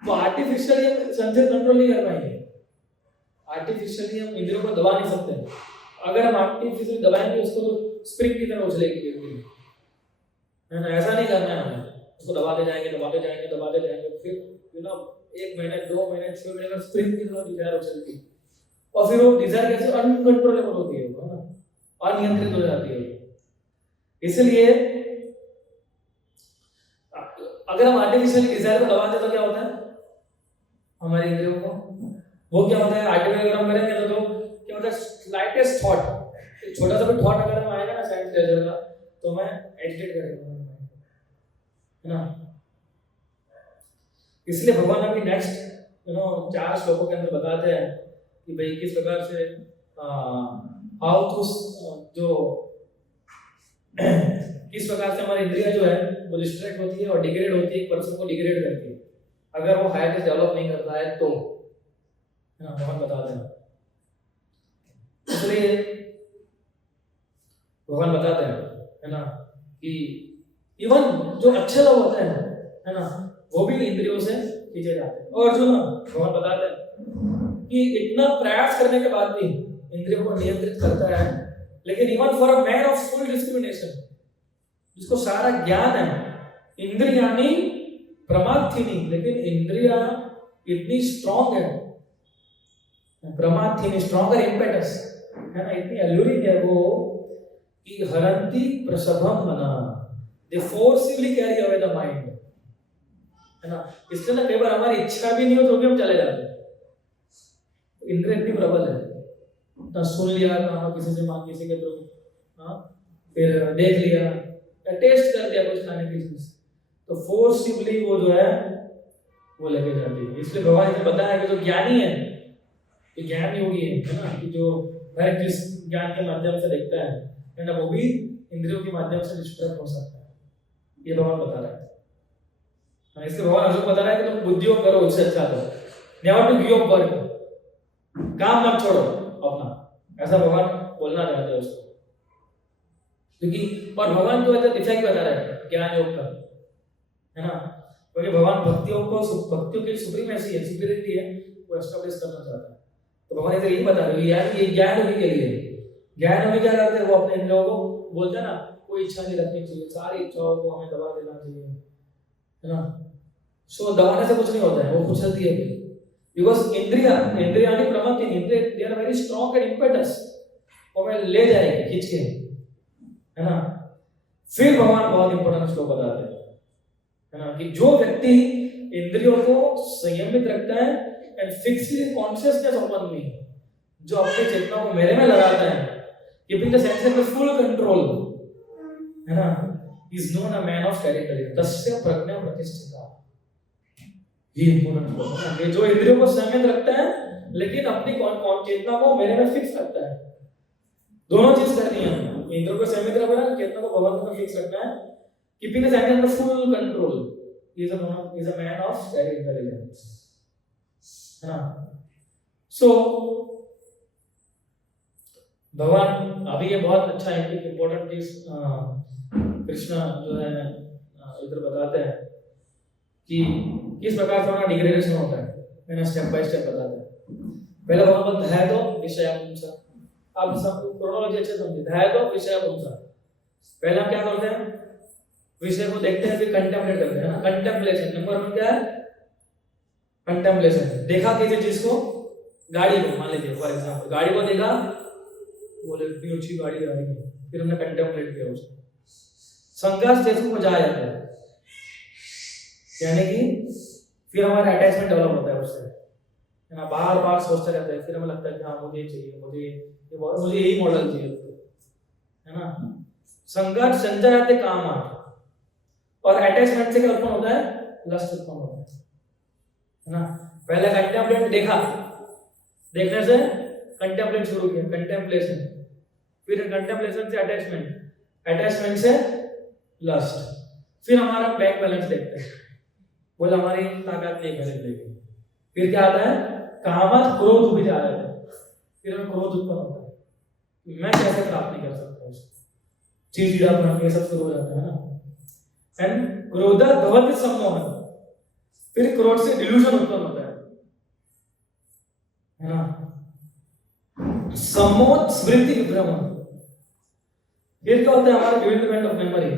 वो आर्टिफिशियली हम सेंसेस कंट्रोल नहीं कर पाएंगे। आर्टिफिशियली हम इंद्रियों को दबा नहीं सकते। अगर हम आर्टिफिशियली दबाएंगे उसको तो स्प्रिंग की तरह उछलेगी, है ना। ऐसा नहीं करना है हमें, उसको दबाते जाएंगे, फिर यू नो 1 महीने 2 महीने 6 महीने में स्प्रिंग की तरह डिजायर उछलती, और फिर वो डिजायर कैसे अनकंट्रोलेबल होती है, है ना, अनियंत्रित हो जाती है। इसलिए अगर हम आर्टिफिशियली डिजायर को दबाते तो क्या होता है हमारे इंद्रियों को, वो क्या होता है आर्टिफिशियल अगर हम करेंगे तो क्या होता है, स्लाइटेस्ट थॉट, छोटा सा भी थॉट अगर हम आएगा ना साइंस लेजर का, तो मैं एजिटेट करेगा, है ना। इसलिए भगवान अभी नेक्स्ट 4 श्लोकों के अंदर बताते हैं कि भाई किस प्रकार से हाउ टू जो किस प्रकार से हमारी इंद्रिया जो है वो डिस्ट्रैक्ट होती है और डिग्रेड होती है, एक पर्सन को डिग्रेड करती है अगर वो हायर टेस्ट डेवलप नहीं करता है तो, है ना। भगवान बताते हैं, इसलिए भगवान बताते हैं, है ना, कि इवन जो अच्छे लोग होते हैं, है ना, वो भी इंद्रियों से खींचे जाते हैं। और जो ना भगवान बताते हैं कि इतना प्रयास करने के बाद भी इंद्रियों को नियंत्रित करता है, लेकिन even for a man of full discrimination, जिसको सारा ज्ञान है, इंद्रियानी प्रमाद थी नहीं, लेकिन इंद्रिया इतनी स्ट्रॉन्ग है, प्रमाद थी नहीं, स्ट्रॉन्गर इम्पेटस, है ना, इतनी अल्यूरिंग है वो कि हरंती प्रसभम मना, दे फोर्सिवली कैरी अवे द माइंड, है ना। इसलिए ना कई बार हमारी इच्छा भी नहीं हो तो भी हम चले जाते हैं, इंद्रिय इतनी प्रबल है ना। सुन लिया कहा किसी से, मां किसी के थ्रू, हाँ, फिर देख लिया या टेस्ट कर लिया कुछ खाने की चीज, तो फोर्सिवली वो जो है वो लेके जाती है। इसलिए भगवान ने बताया कि जो ज्ञानी है, कि ज्ञान योगी है ना, कि जो हर किस ज्ञान के माध्यम से देखता है ना, वो भी इंद्रियों के माध्यम से डिस्ट्रैक्ट हो सकता है, ये भगवान बता रहा है। इसलिए भगवान अर्जुन बता रहा है कि तुम बुद्धियों करो उससे अच्छा करो, never to give up work, काम मत छोड़ो अपना, ऐसा भगवान बोलना चाहते हैं उसको। क्योंकि और भगवान तो ऐसा डिफेक्ट बता रहा है ज्ञान योग का, है ना, क्योंकि भगवान भक्तियों की सुप्रीमेसी है, सुपीरियरिटी है, वो एस्टैब्लिश करना चाहता है। तो भगवान इधर यही बता रहे हैं कि ज्ञान योगी के लिए, ज्ञान योगी क्या करते हैं, वो अपने इंद्रियों को बोलते हैं ना, कोई इच्छा नहीं रखनी चाहिए, सारी इच्छाओं को हमें दबा देना चाहिए, है ना। सो दबाने से कुछ नहीं होता है, वो खुद चलती है, बिकॉज इंद्रियानी प्रमत्ति, इंद्रिय they are very strong and impetus, वो हमें ले जाएगी खींच के, है ना। फिर भगवान बहुत इंपॉर्टेंट श्लोक बताते हैं, है ना, कि जो व्यक्ति इंद्रियों को संयमित रखता है एंड फिक्सली कॉन्शियसनेस अपॉन मी, जो अपनी चेतना को मेरे में लगाता है, कीपिंग द सेंसेस में फुल कंट्रोल, है ना, is known a man of character, तस्य प्रज्ञा प्रतिष्ठिता। ये इंपॉर्टेंट है, जो इंद्रियों को संयमित रखता है लेकिन अपनी चेतना को मेरे में फिक्स रखता है। दोनों चीज करनी है, इंद्रियों को संयमित रखना है, चेतना को भगवान में फिक्स रखना है, कीपिंग द सेंसेस में full control, is a man of very intelligence, है ना। सो भगवान अभी ये बहुत अच्छा है कि इंपॉर्टेंट चीज कृष्ण जो है इधर बताते हैं कि किस प्रकार से हमारा डिग्रेडेशन होता है, मैंने स्टेप बाय स्टेप बताते हैं। पहले भगवान बोलते है तो विषय पुंसा, आप सब क्रोनोलॉजी अच्छे समझिए, है तो विषय पुंसा। पहले हम क्या करते हैं, विषय को देखते हैं फिर कंटेम्पलेट करते हैं ना, कंटेम्पलेशन। नंबर 1 क्या है? कंटेम्पलेशन। देखा किसी चीज को, गाड़ी को मान लीजिए फॉर एग्जांपल, गाड़ी को देखा, बोले इतनी अच्छी गाड़ी आ रही है, फिर हमने कंटेम्पलेट किया उसको। संघर्ष स्टेज को जाया जाता है, यानी कि फिर हमारा अटैचमेंट डेवलप होता है उससे, है ना, बार बार सोचते रहते हैं, फिर हमें लगता है कि हाँ मुझे चाहिए, मुझे यही मॉडल चाहिए, है ना। संघर्ष संजय आते काम आते, और अटैचमेंट से क्या उत्पन्न होता है? लस्ट उत्पन्न होता है ना। पहले कंटेम्पलेट देखा, देखने से कंटेम्पलेट शुरू किया, कंटेम्पलेशन, फिर कंटेम्पलेशन से अटैचमेंट, अटैचमेंट से लस्ट, फिर हमारा बैंक बैलेंस देखते हैं, बोले हमारी ताकत नहीं बैलेंस देखी, फिर क्या आता है? कामत क्रोध भी जाता है, फिर हमें क्रोध उत्पन्न होता है, मैं कैसे प्राप्त नहीं कर सकता उसको, चिड़चिड़ापन, ये सब शुरू हो जाता है ना। एंड क्रोध भवति सम्मोहन, फिर क्रोध से डिल्यूजन उत्पन्न होता है ना। सम्मोह स्मृति विभ्रमण, फिर क्या होता है? हमारा डिवेलपमेंट ऑफ मेमोरी,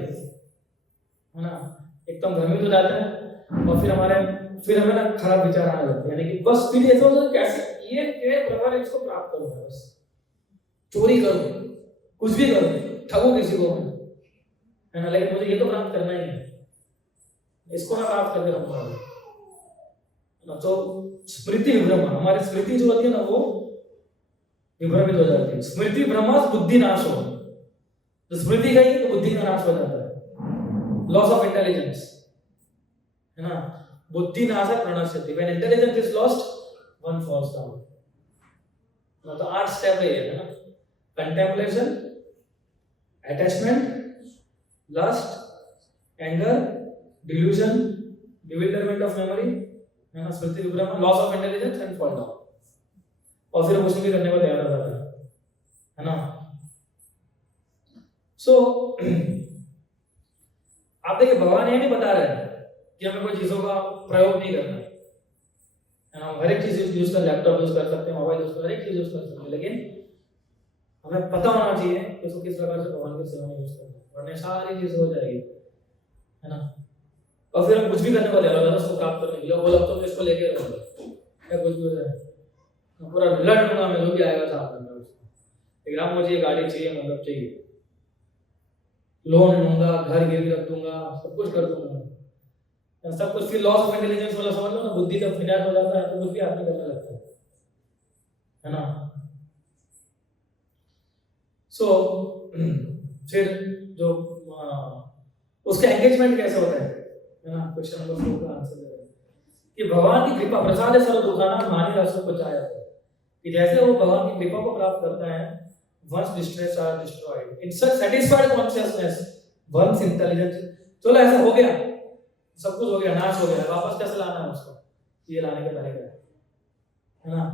है ना, एकदम भ्रमित हो जाता है, और फिर हमें ना खराब विचार आने लगते हैं, यानी कि बस फिर ऐसा होता है कैसे ये प्रकार इसको प्राप्त करूंगा, बस चोरी करूं, कुछ भी करूं, ठगूं किसी को, है ना, लेकिन मुझे ये तो प्राप्त करना ही है, इसको मैं प्राप्त करके रहूंगा। तो स्मृति विभ्रम, हमारी स्मृति जो होती है ना वो विभ्रमित हो जाती है। स्मृति भ्रमस बुद्धि नाश हो, तो स्मृति गई तो बुद्धि का नाश हो जाता है, लॉस ऑफ इंटेलिजेंस, है ना। बुद्धि नाश प्रणश्यति, when intelligence is lost one falls down. तो 8 स्टेप है ना, contemplation, attachment, lust, anger, delusion, bewilderment of memory, है ना, स्मृति विभ्रम, loss of intelligence and fall down, और फिर कुछ भी करने को तैयार हो जाता है ना। सो आप देखिए, भगवान ये नहीं बता रहे हैं कि हमें कोई चीजों का प्रयोग नहीं करना है ना, हर एक चीज यूज कर, लैपटॉप यूज कर सकते हैं, मोबाइल यूज कर, हर एक चीज यूज कर सकते हैं, लेकिन हमें पता होना चाहिए कि उसको किस प्रकार से भगवान की सेवा में यूज करना है, वरना सारी चीजें हो जाएगी, है ना। और फिर हम कुछ भी करने को तैयार हो जाते हैं उसको प्राप्त करने के लिए, बोला तो इसको लेके रहूंगा, क्या कुछ भी हो जाए, पूरा लड़ लूंगा मैं, जो भी आएगा साथ में उसको, लेकिन मुझे गाड़ी चाहिए, मतलब चाहिए, लोन लूंगा, घर गिरवी रख दूंगा, सब कुछ कर दूंगा, सब कुछ। फिर लॉस ऑफ इंटेलिजेंस वाला समझ लो ना, बुद्धि जब फिनाइल हो जाता है तो कुछ भी आदमी करने लगता है ना। सो फिर जो उसका एंगेजमेंट कैसे होता है ना, क्वेश्चन नंबर 4 का आंसर दे रहे हैं कि भगवान की कृपा प्रसाद सर्व दुखाना मानी रसों को चाहे, कि जैसे वो भगवान की कृपा को प्राप्त करता है, once distress are destroyed, in such satisfied consciousness, once intelligence, चलो ऐसा हो गया, सब कुछ हो गया, नाश हो गया, वापस कैसे लाना है उसको, ये लाने के तरीका है ना।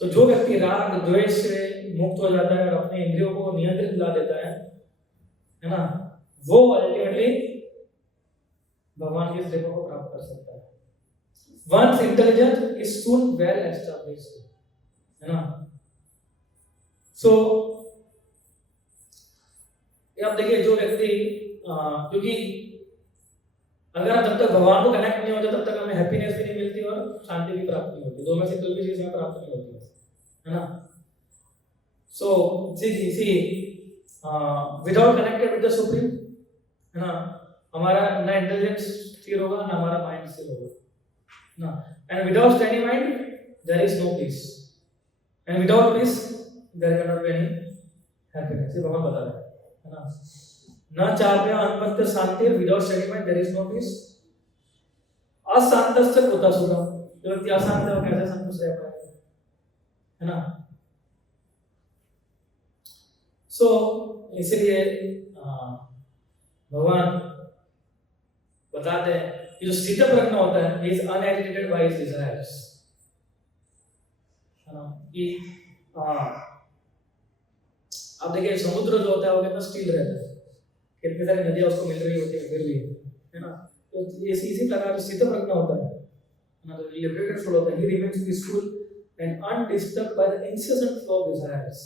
सो जो व्यक्ति राग द्वेष से मुक्त हो जाता है और अपने इंद्रियों को नियंत्रित ला देता है ना, वो अल्टीमेटली भगवान की कृपा को प्राप्त कर सकता है। once intelligence is soon well established, है ना। सो अब देखिए, जो व्यक्ति क्योंकि अगर हम जब तक भगवान को कनेक्ट नहीं होते तब तक हमें हैप्पीनेस भी नहीं मिलती और शांति भी प्राप्त नहीं होती, दो में से कोई भी चीज हमें प्राप्त नहीं होती, है ना। So see without connected with the supreme, है ना, हमारा ना इंटेलिजेंस स्थिर होगा, ना हमारा माइंड स्थिर होगा ना, and without steady mind there is no peace, and without peace there can not be any happiness, ये भगवान बता रहे हैं, है ना। न चाप्य अनपत्य शांति, without steady mind there is no peace, अशांतस्य कुतः सुखम, जो व्यक्ति अशांत है वो कैसे संतुष्ट रह पाएगा, है ना। सो इसलिए भगवान बताते हैं कि जो स्थित प्रज्ञ होता है, he is unagitated by his desires, है ना। कि आप देखिए, समुद्र जो होता है वो कितना स्टिल रहता है, कितनी सारी नदियां उसको मिल रही होती है फिर भी, है ना। तो इसी प्रकार स्थित प्रज्ञ होता है ना, तो लिबरेटेड सोल होता है, he remains peaceful and undisturbed by the incessant flow of desires।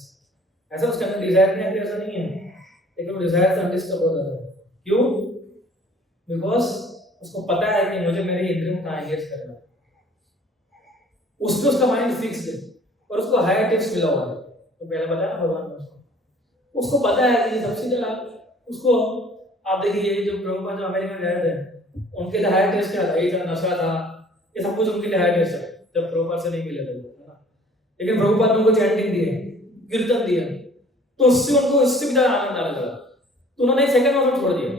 ऐसा उसके अंदर डिजायर नहीं है, ऐसा नहीं है, लेकिन वो डिजायर से अनडिस्टर्ब हो जाता है। क्यों? बिकॉज उसको पता है कि मुझे मेरे इंद्रियों को कहाँ एंगेज करना है, उसमें उसका माइंड फिक्स्ड है और उसको हायर टेस्ट मिला हुआ है। तो पहले बताया ना भगवान ने उसको पता है कि सबसे ज़्यादा उसको, आप देखिए जो प्रभुपाद जो अमेरिका गए थे, उनके लिए हायर टेस्ट क्या था, ये था नशा था, ये सब कुछ उनके लिए हायर टेस्ट है जब प्रभुपाद से नहीं मिले थे, है ना। लेकिन प्रभुपाद ने उनको चैंटिंग दिए, कीर्तन दिया, तो उससे उनको इससे भी ज़्यादा आनंद आने लगा, तो उन्होंने एक सेकंड में छोड़ दिया।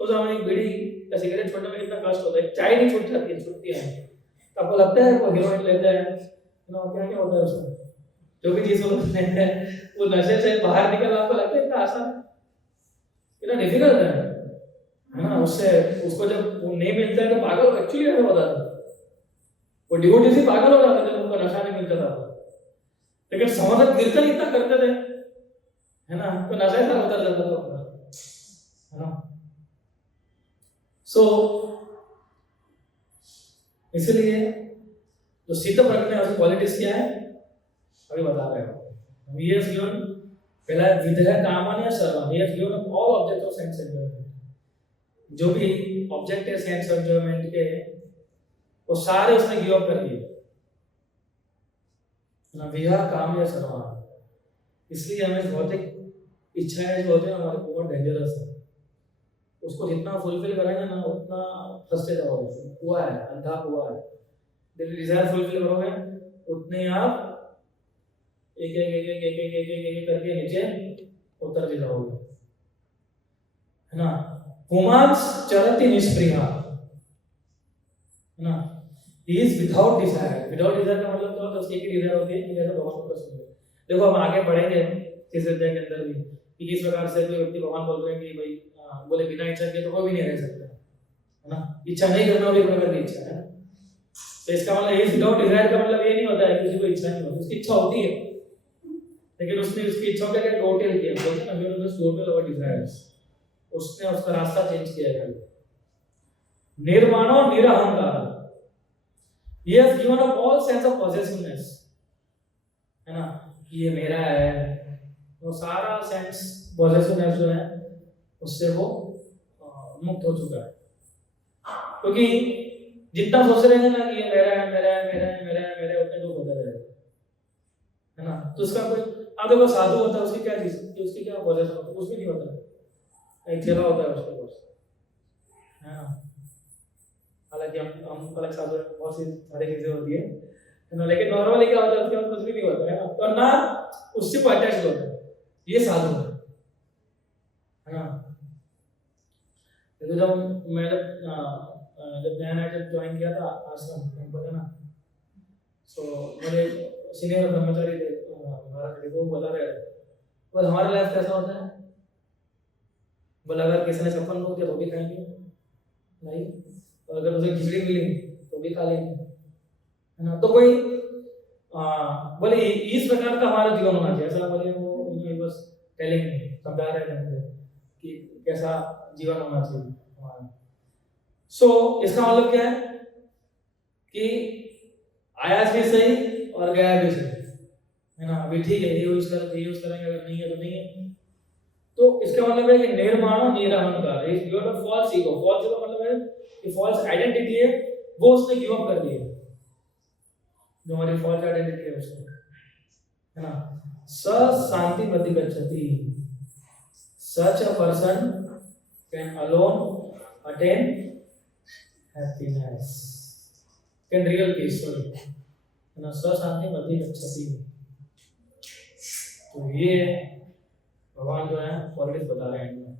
तो जब हमें एक बीड़ी या सिगरेट छोड़ने में कितना कष्ट होता है, चाय नहीं छूट जाती है, छूटती है, तो आपको लगता है वो हेरोइन लेते हैं ना, क्या क्या होता है उसमें, जो भी चीज वो लेते हैं वो नशे से बाहर निकलना आपको लगता है इतना आसान, इतना डिफिकल्ट है ना। उससे उसको जब वो नहीं मिलता है तो पागल एक्चुअली ऐसा होता था, वो डिवोटी से पागल हो जाते थे जब उनको नशा नहीं मिलता था। लेकिन समझ कीर्तन इतना करते थे, है ना, तो नशा ऐसा उतर जाता था, है ना। सो इसलिए जो सिद्ध प्रज्ञा है उसकी क्वालिटीज क्या है अभी बता रहे हो। He has given पहला विधेय कामन या सर्वम, he has given all object of sense enjoyment, जो भी ऑब्जेक्ट है सेंस एंजॉयमेंट के वो सारे उसने गिव अप कर दिए ना, विहार काम या सर्वम। इसलिए हमें भौतिक इच्छाएं जो होती है हमारे बहुत डेंजरस है, उसको जितना फुलफिल करेंगे ना उतना फंसते जाओगे, हुआ है अंधा हुआ है, दिल डिजायर फुलफिल करोगे उतने आप एक एक एक एक एक एक एक एक एक करके नीचे उतर भी जाओगे, है ना। पुमांस चरति निष्प्रिया, है ना, he is without desire, without desire का मतलब क्या होता है, उसकी एक ही डिजायर होती है कि कैसे भगवान को प्रसन्न करें। देखो हम आगे बढ़ेंगे इस अध्याय के अंदर भी कि किस प्रकार से कोई व्यक्ति भगवान बोल रहे हैं कि भाई बोले बिना इच्छा के तो कोई भी नहीं रह सकता, है ना, इच्छा नहीं करना भी एक प्रकार की इच्छा है। तो इसका मतलब ये विदाउट डिजायर का मतलब ये नहीं होता है किसी को इच्छा नहीं होती, उसकी इच्छा होती है लेकिन उसने उसकी इच्छा क्या क्या टोटल किया, बोलते हैं ना जस्ट टोटल अवर डिजायर्स, उसने उसका रास्ता चेंज किया है। निर्वाणो निरहंकार, he has given up all sense of possessiveness, है ना, ये मेरा है, वो सारा सेंस पोजेसिवनेस जो है उससे वो मुक्त हो चुका है। क्योंकि जितना सोच रहे हैं ना कि ये मेरा है मेरा है मेरा है मेरा है मेरा है, उतने दुख होता रहेगा, है ना। तो उसका कोई, अब देखो साधु होता है उसकी क्या चीज, उसकी क्या पोजेशन होता है, कुछ भी नहीं होता, एक चेला होता है उसके पास, है ना। हालांकि हम अलग साधु बहुत सी सारी चीजें होती है ना, लेकिन नॉर्मली क्या होता है उसके पास कुछ भी नहीं होता है ना, और ना उससे कोई अटैच होता है, ये साधु है ना। तो जब मैं जब नया नया जब ज्वाइन किया था आश्रम टेम्पल, है ना, तो मेरे सीनियर ब्रह्मचारी थे महाराज जी, वो बता रहे थे बोल हमारा लाइफ कैसा होता है, बोल अगर किसी ने चप्पल को दिया तो भी खाएंगे नहीं, और अगर उसे खिचड़ी मिली तो भी खा लेंगे, है ना। तो कोई बोले इस प्रकार का हमारा जीवन होना चाहिए, ऐसा बोले वो बस टेलिंग समझा रहे थे मुझे कि कैसा जीवन होना चाहिए हमारा। सो इसका मतलब क्या है कि आया भी सही और गया भी सही, है ना। अभी ठीक है ये यूज करेंगे, अगर नहीं है तो नहीं है। तो इसका मतलब है कि निर्माण निरहंकार, if you are false ego, false ego मतलब है कि फॉल्स आइडेंटिटी है वो उसने गिव अप कर दी है, जो हमारी फॉल्स आइडेंटिटी है उसने, है ना। स शांति प्रति गच्छति, such a person can alone attain happiness, can real peace, sorry, है ना। स शांति प्रति गच्छति, तो ये भगवान जो है क्वालिटीज बता रहे हैं।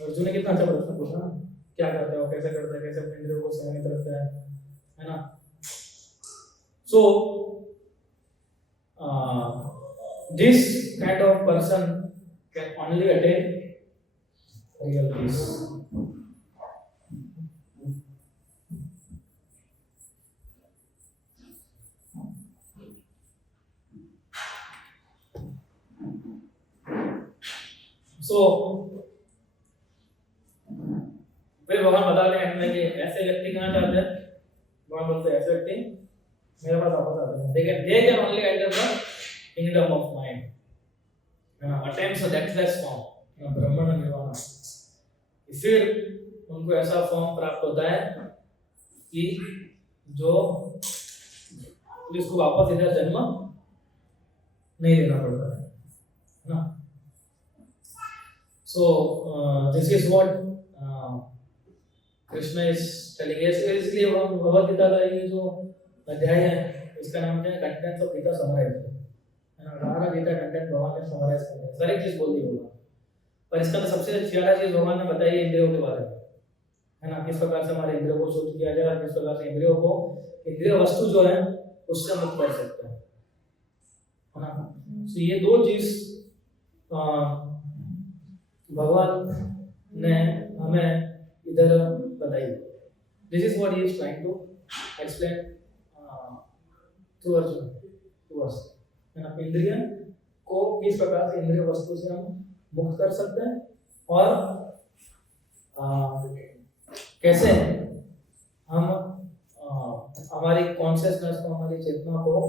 अर्जुन ने कितना अच्छा प्रश्न पूछा ना, क्या करते हो, कैसे करते हैं, कैसे अपने इंद्रियों को संयमित रखते हैं, है ना। सो this kind of person can only attain real peace. So फिर भगवान बता रहे हैं कि ऐसे व्यक्ति कहाँ जाते हैं, भगवान बोलते हैं ऐसे व्यक्ति मेरे पास वापस आते हैं, they can only enter the kingdom of mind, attain so that form, ब्रह्मण निर्वाण। फिर उनको ऐसा फॉर्म प्राप्त होता है कि जो जिसको वापस इधर जन्म नहीं लेना पड़ता है ना। So this is what Krishna is telling us. इसलिए भगवद गीता का ये जो अध्याय है इसका नाम क्या है, कंटेंट्स ऑफ गीता समराइज है ना। 18 गीता कंटेंट भगवान ने समराइज कर दिया, सारी चीज बोल दी भगवान। पर इसका तो सबसे ज्यादा चीज भगवान ने बताई है इंद्रियों के बारे में, है ना। किस प्रकार से हमारे इंद्रियों को शुद्ध किया जाए, किस प्रकार से इंद्रियों को, इंद्रिय वस्तु जो है उससे मुक्त कर सकते हैं, है ना। तो ये दो चीज भगवान ने हमें इधर बताई। This is what he is trying to explain to Arjun, to us, है ना। इंद्रिय को किस प्रकार से इंद्रिय वस्तु से हम मुक्त कर सकते हैं और कैसे हम हमारी कॉन्शियसनेस को, हमारी चेतना को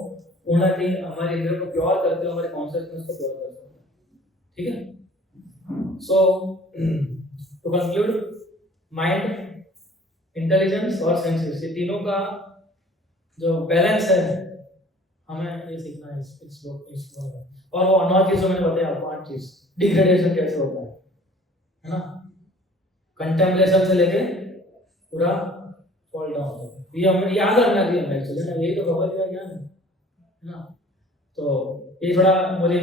पूर्णतः हमारे इंद्रियों को प्योर करते हुए हमारे कॉन्शियसनेस को प्योर कर सकते हैं, ठीक है। सो टू कंक्लूड, माइंड, इंटेलिजेंस और सेंसेस, ये तीनों का जो बैलेंस है हमें ये सीखना है इस में। और वो 9 चीजों मैंने बताया आपको, 8 चीज। डिग्रेडेशन कैसे होता है ना, कंटेम्पलेशन से लेके पूरा फॉल डाउन होता है। ये हमें याद रखना चाहिए हमें एक्चुअली ना, यही तो भगवत गीता ज्ञान है ना। तो ये थोड़ा मुझे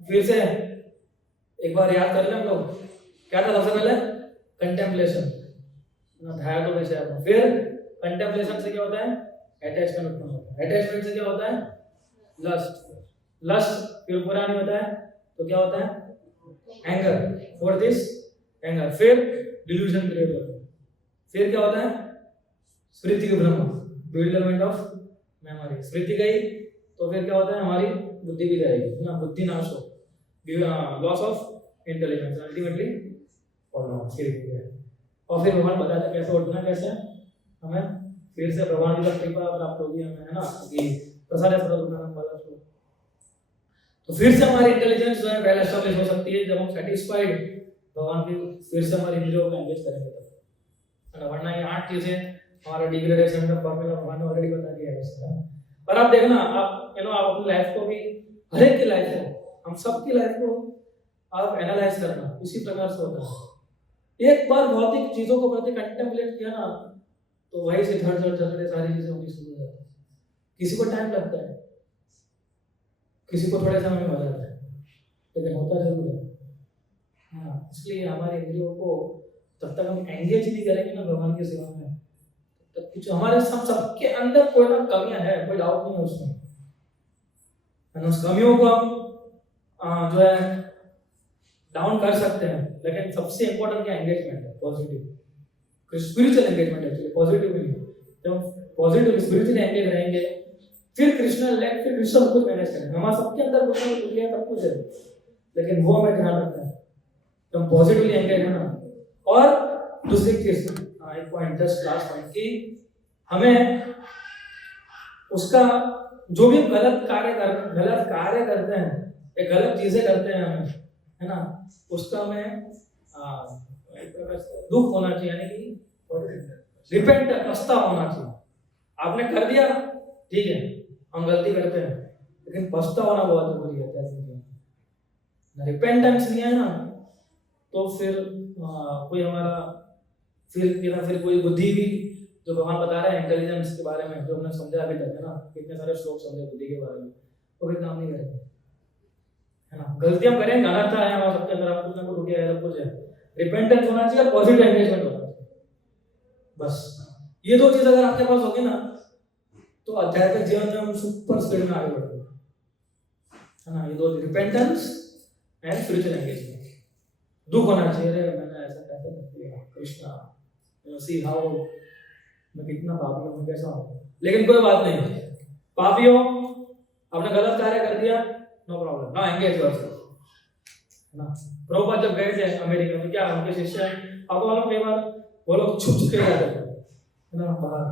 फिर से एक बार याद कर लें हम लोग। क्या था सबसे पहले? कंटेम्पलेशन ना, ध्यान तो वैसे आपको। फिर कंटेम्पलेशन से क्या होता है? अटैचमेंट उत्पन्न होता है। अटैचमेंट से क्या होता है? लस्ट। लस्ट फिर पूरा नहीं होता है तो क्या होता है? एंगर। Fourth is anger. फिर डिल्यूजन क्रिएट होता है। फिर क्या होता है? स्मृति के भ्रम, bewilderment ऑफ मेमोरी। स्मृति गई तो फिर क्या होता है? हमारी बुद्धि भी जाएगी ना, बुद्धि नाश हो, loss of intelligence, ultimately fall down. और फिर भगवान बताते कैसे उठना, कैसे हमें फिर से भगवान की कृपा प्राप्त होगी हमें, है ना, कि प्रसाद है सदा दुखा वाला श्लोक। तो फिर से हमारी इंटेलिजेंस जो है वेल एस्टैब्लिश हो सकती है जब हम सेटिस्फाइड भगवान की फिर से हमारी इंद्रियों को एंगेज करेंगे तब। वरना ये 8 चीजें हमारा डिग्रेडेशन का फॉर्मूला भगवान ने ऑलरेडी बता दिया है इसका। पर आप देखना, आप आप अपनी लाइफ को भी, हर एक की लाइफ को, हम सबकी लाइफ को आप एनालाइज करना, इसी प्रकार से होता है। एक बार भौतिक चीजों को प्रति कंटेम्पलेट किया ना तो वही से धड़ धड़ झगड़े सारी चीजें होनी शुरू हो जाती है। किसी को टाइम लगता है, किसी को थोड़े समय में हो जाता है, लेकिन होता जरूर है। हाँ, इसलिए हमारे इंद्रियों को तब तक हम एंगेज नहीं करेंगे ना भगवान की सेवा में, तब कुछ हमारे सबके अंदर कोई ना कमियां है, कोई डाउट नहीं है उसमें। उस कमियों को हम जो है डाउन कर सकते हैं, लेकिन सबसे इंपॉर्टेंट क्या? एंगेजमेंट है, पॉजिटिव स्पिरिचुअल एंगेजमेंट है, पॉजिटिव नहीं। जब पॉजिटिव स्पिरिचुअल एंगेज रहेंगे फिर कृष्ण सब कुछ मैनेज करेंगे। हमारे सबके अंदर कुछ ना कुछ है, सब कुछ है, लेकिन वो हमें ध्यान रखना है तो हम पॉजिटिवली एंगेज है ना। और दूसरी चीज, एक पॉइंट, जस्ट लास्ट पॉइंट, कि हमें उसका जो भी गलत कार्य करते हैं या गलत चीजें करते हैं हम, है ना, उसका हमें दुख होना चाहिए, यानी कि रिपेंट, पछतावा होना चाहिए। आपने कर दिया, ठीक है, हम गलती करते हैं, लेकिन पछतावा होना बहुत जरूरी है। रिपेंटेंस नहीं है ना तो फिर कोई हमारा फिर कोई बुद्धि भी, जो भगवान बता रहे हैं इंटेलिजेंस के बारे में, जो हमने समझा अभी तक, है ना, कितने सारे श्लोक समझे बुद्धि के बारे में, वो भी काम नहीं करेंगे, है ना। गलतियां करेंगे, अनर्थ है हमारे सबके अंदर, कुछ ना कुछ टूट गया है, सब कुछ है। रिपेंटेंस होना चाहिए, पॉजिटिव एंगेजमेंट होना चाहिए, बस ये दो चीज अगर आपके पास होगी ना तो आध्यात्मिक जीवन में हम सुपर स्पीड में आगे बढ़ते हैं, है ना। ये दो, रिपेंटेंस एंड स्पिरिचुअल एंगेजमेंट। दुख होना चाहिए, रे मैंने ऐसा कैसे कर दिया, कृष्णा सी हाउ, मैं कितना पापी हूँ, कैसा हूँ, लेकिन कोई बात नहीं, पापी हो, आपने गलत कार्य कर दिया, नो प्रॉब्लम, ना एंगेज योरसेल्फ, है ना। प्रभुपाद जब गए थे अमेरिका में, क्या उनके शिष्य आपको मालूम, कई बार वो लोग छुप के जाते थे, है ना, बाहर,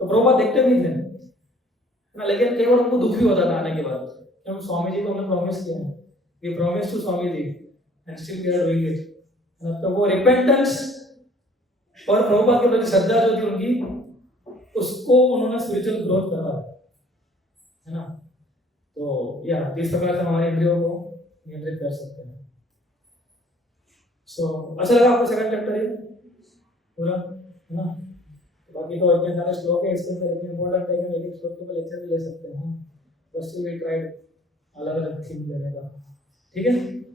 तो प्रभुपाद देखते नहीं थे, है ना, लेकिन कई बार उनको दुख भी होता था आने के बाद, हम स्वामी जी को हमने प्रॉमिस किया है, we promise to Swami ji and still we are doing it, तो वो रिपेंटेंस और प्रभुपाद के प्रति श्रद्धा जो थी उनकी, उसको उन्होंने स्पिरिचुअल ग्रोथ करा है ना। तो या इस प्रकार से हमारे इंद्रियों को नियंत्रित कर सकते हैं। सो अच्छा लगा आपको सेकंड चैप्टर ये पूरा, है ना। बाकी तो इतने सारे श्लोक है इसके अंदर, इतने इंपॉर्टेंट है कि हम एक एक श्लोक के ऊपर लेक्चर भी ले सकते हैं। बस वी ट्राइड अलग अलग थीम लेने का, ठीक है।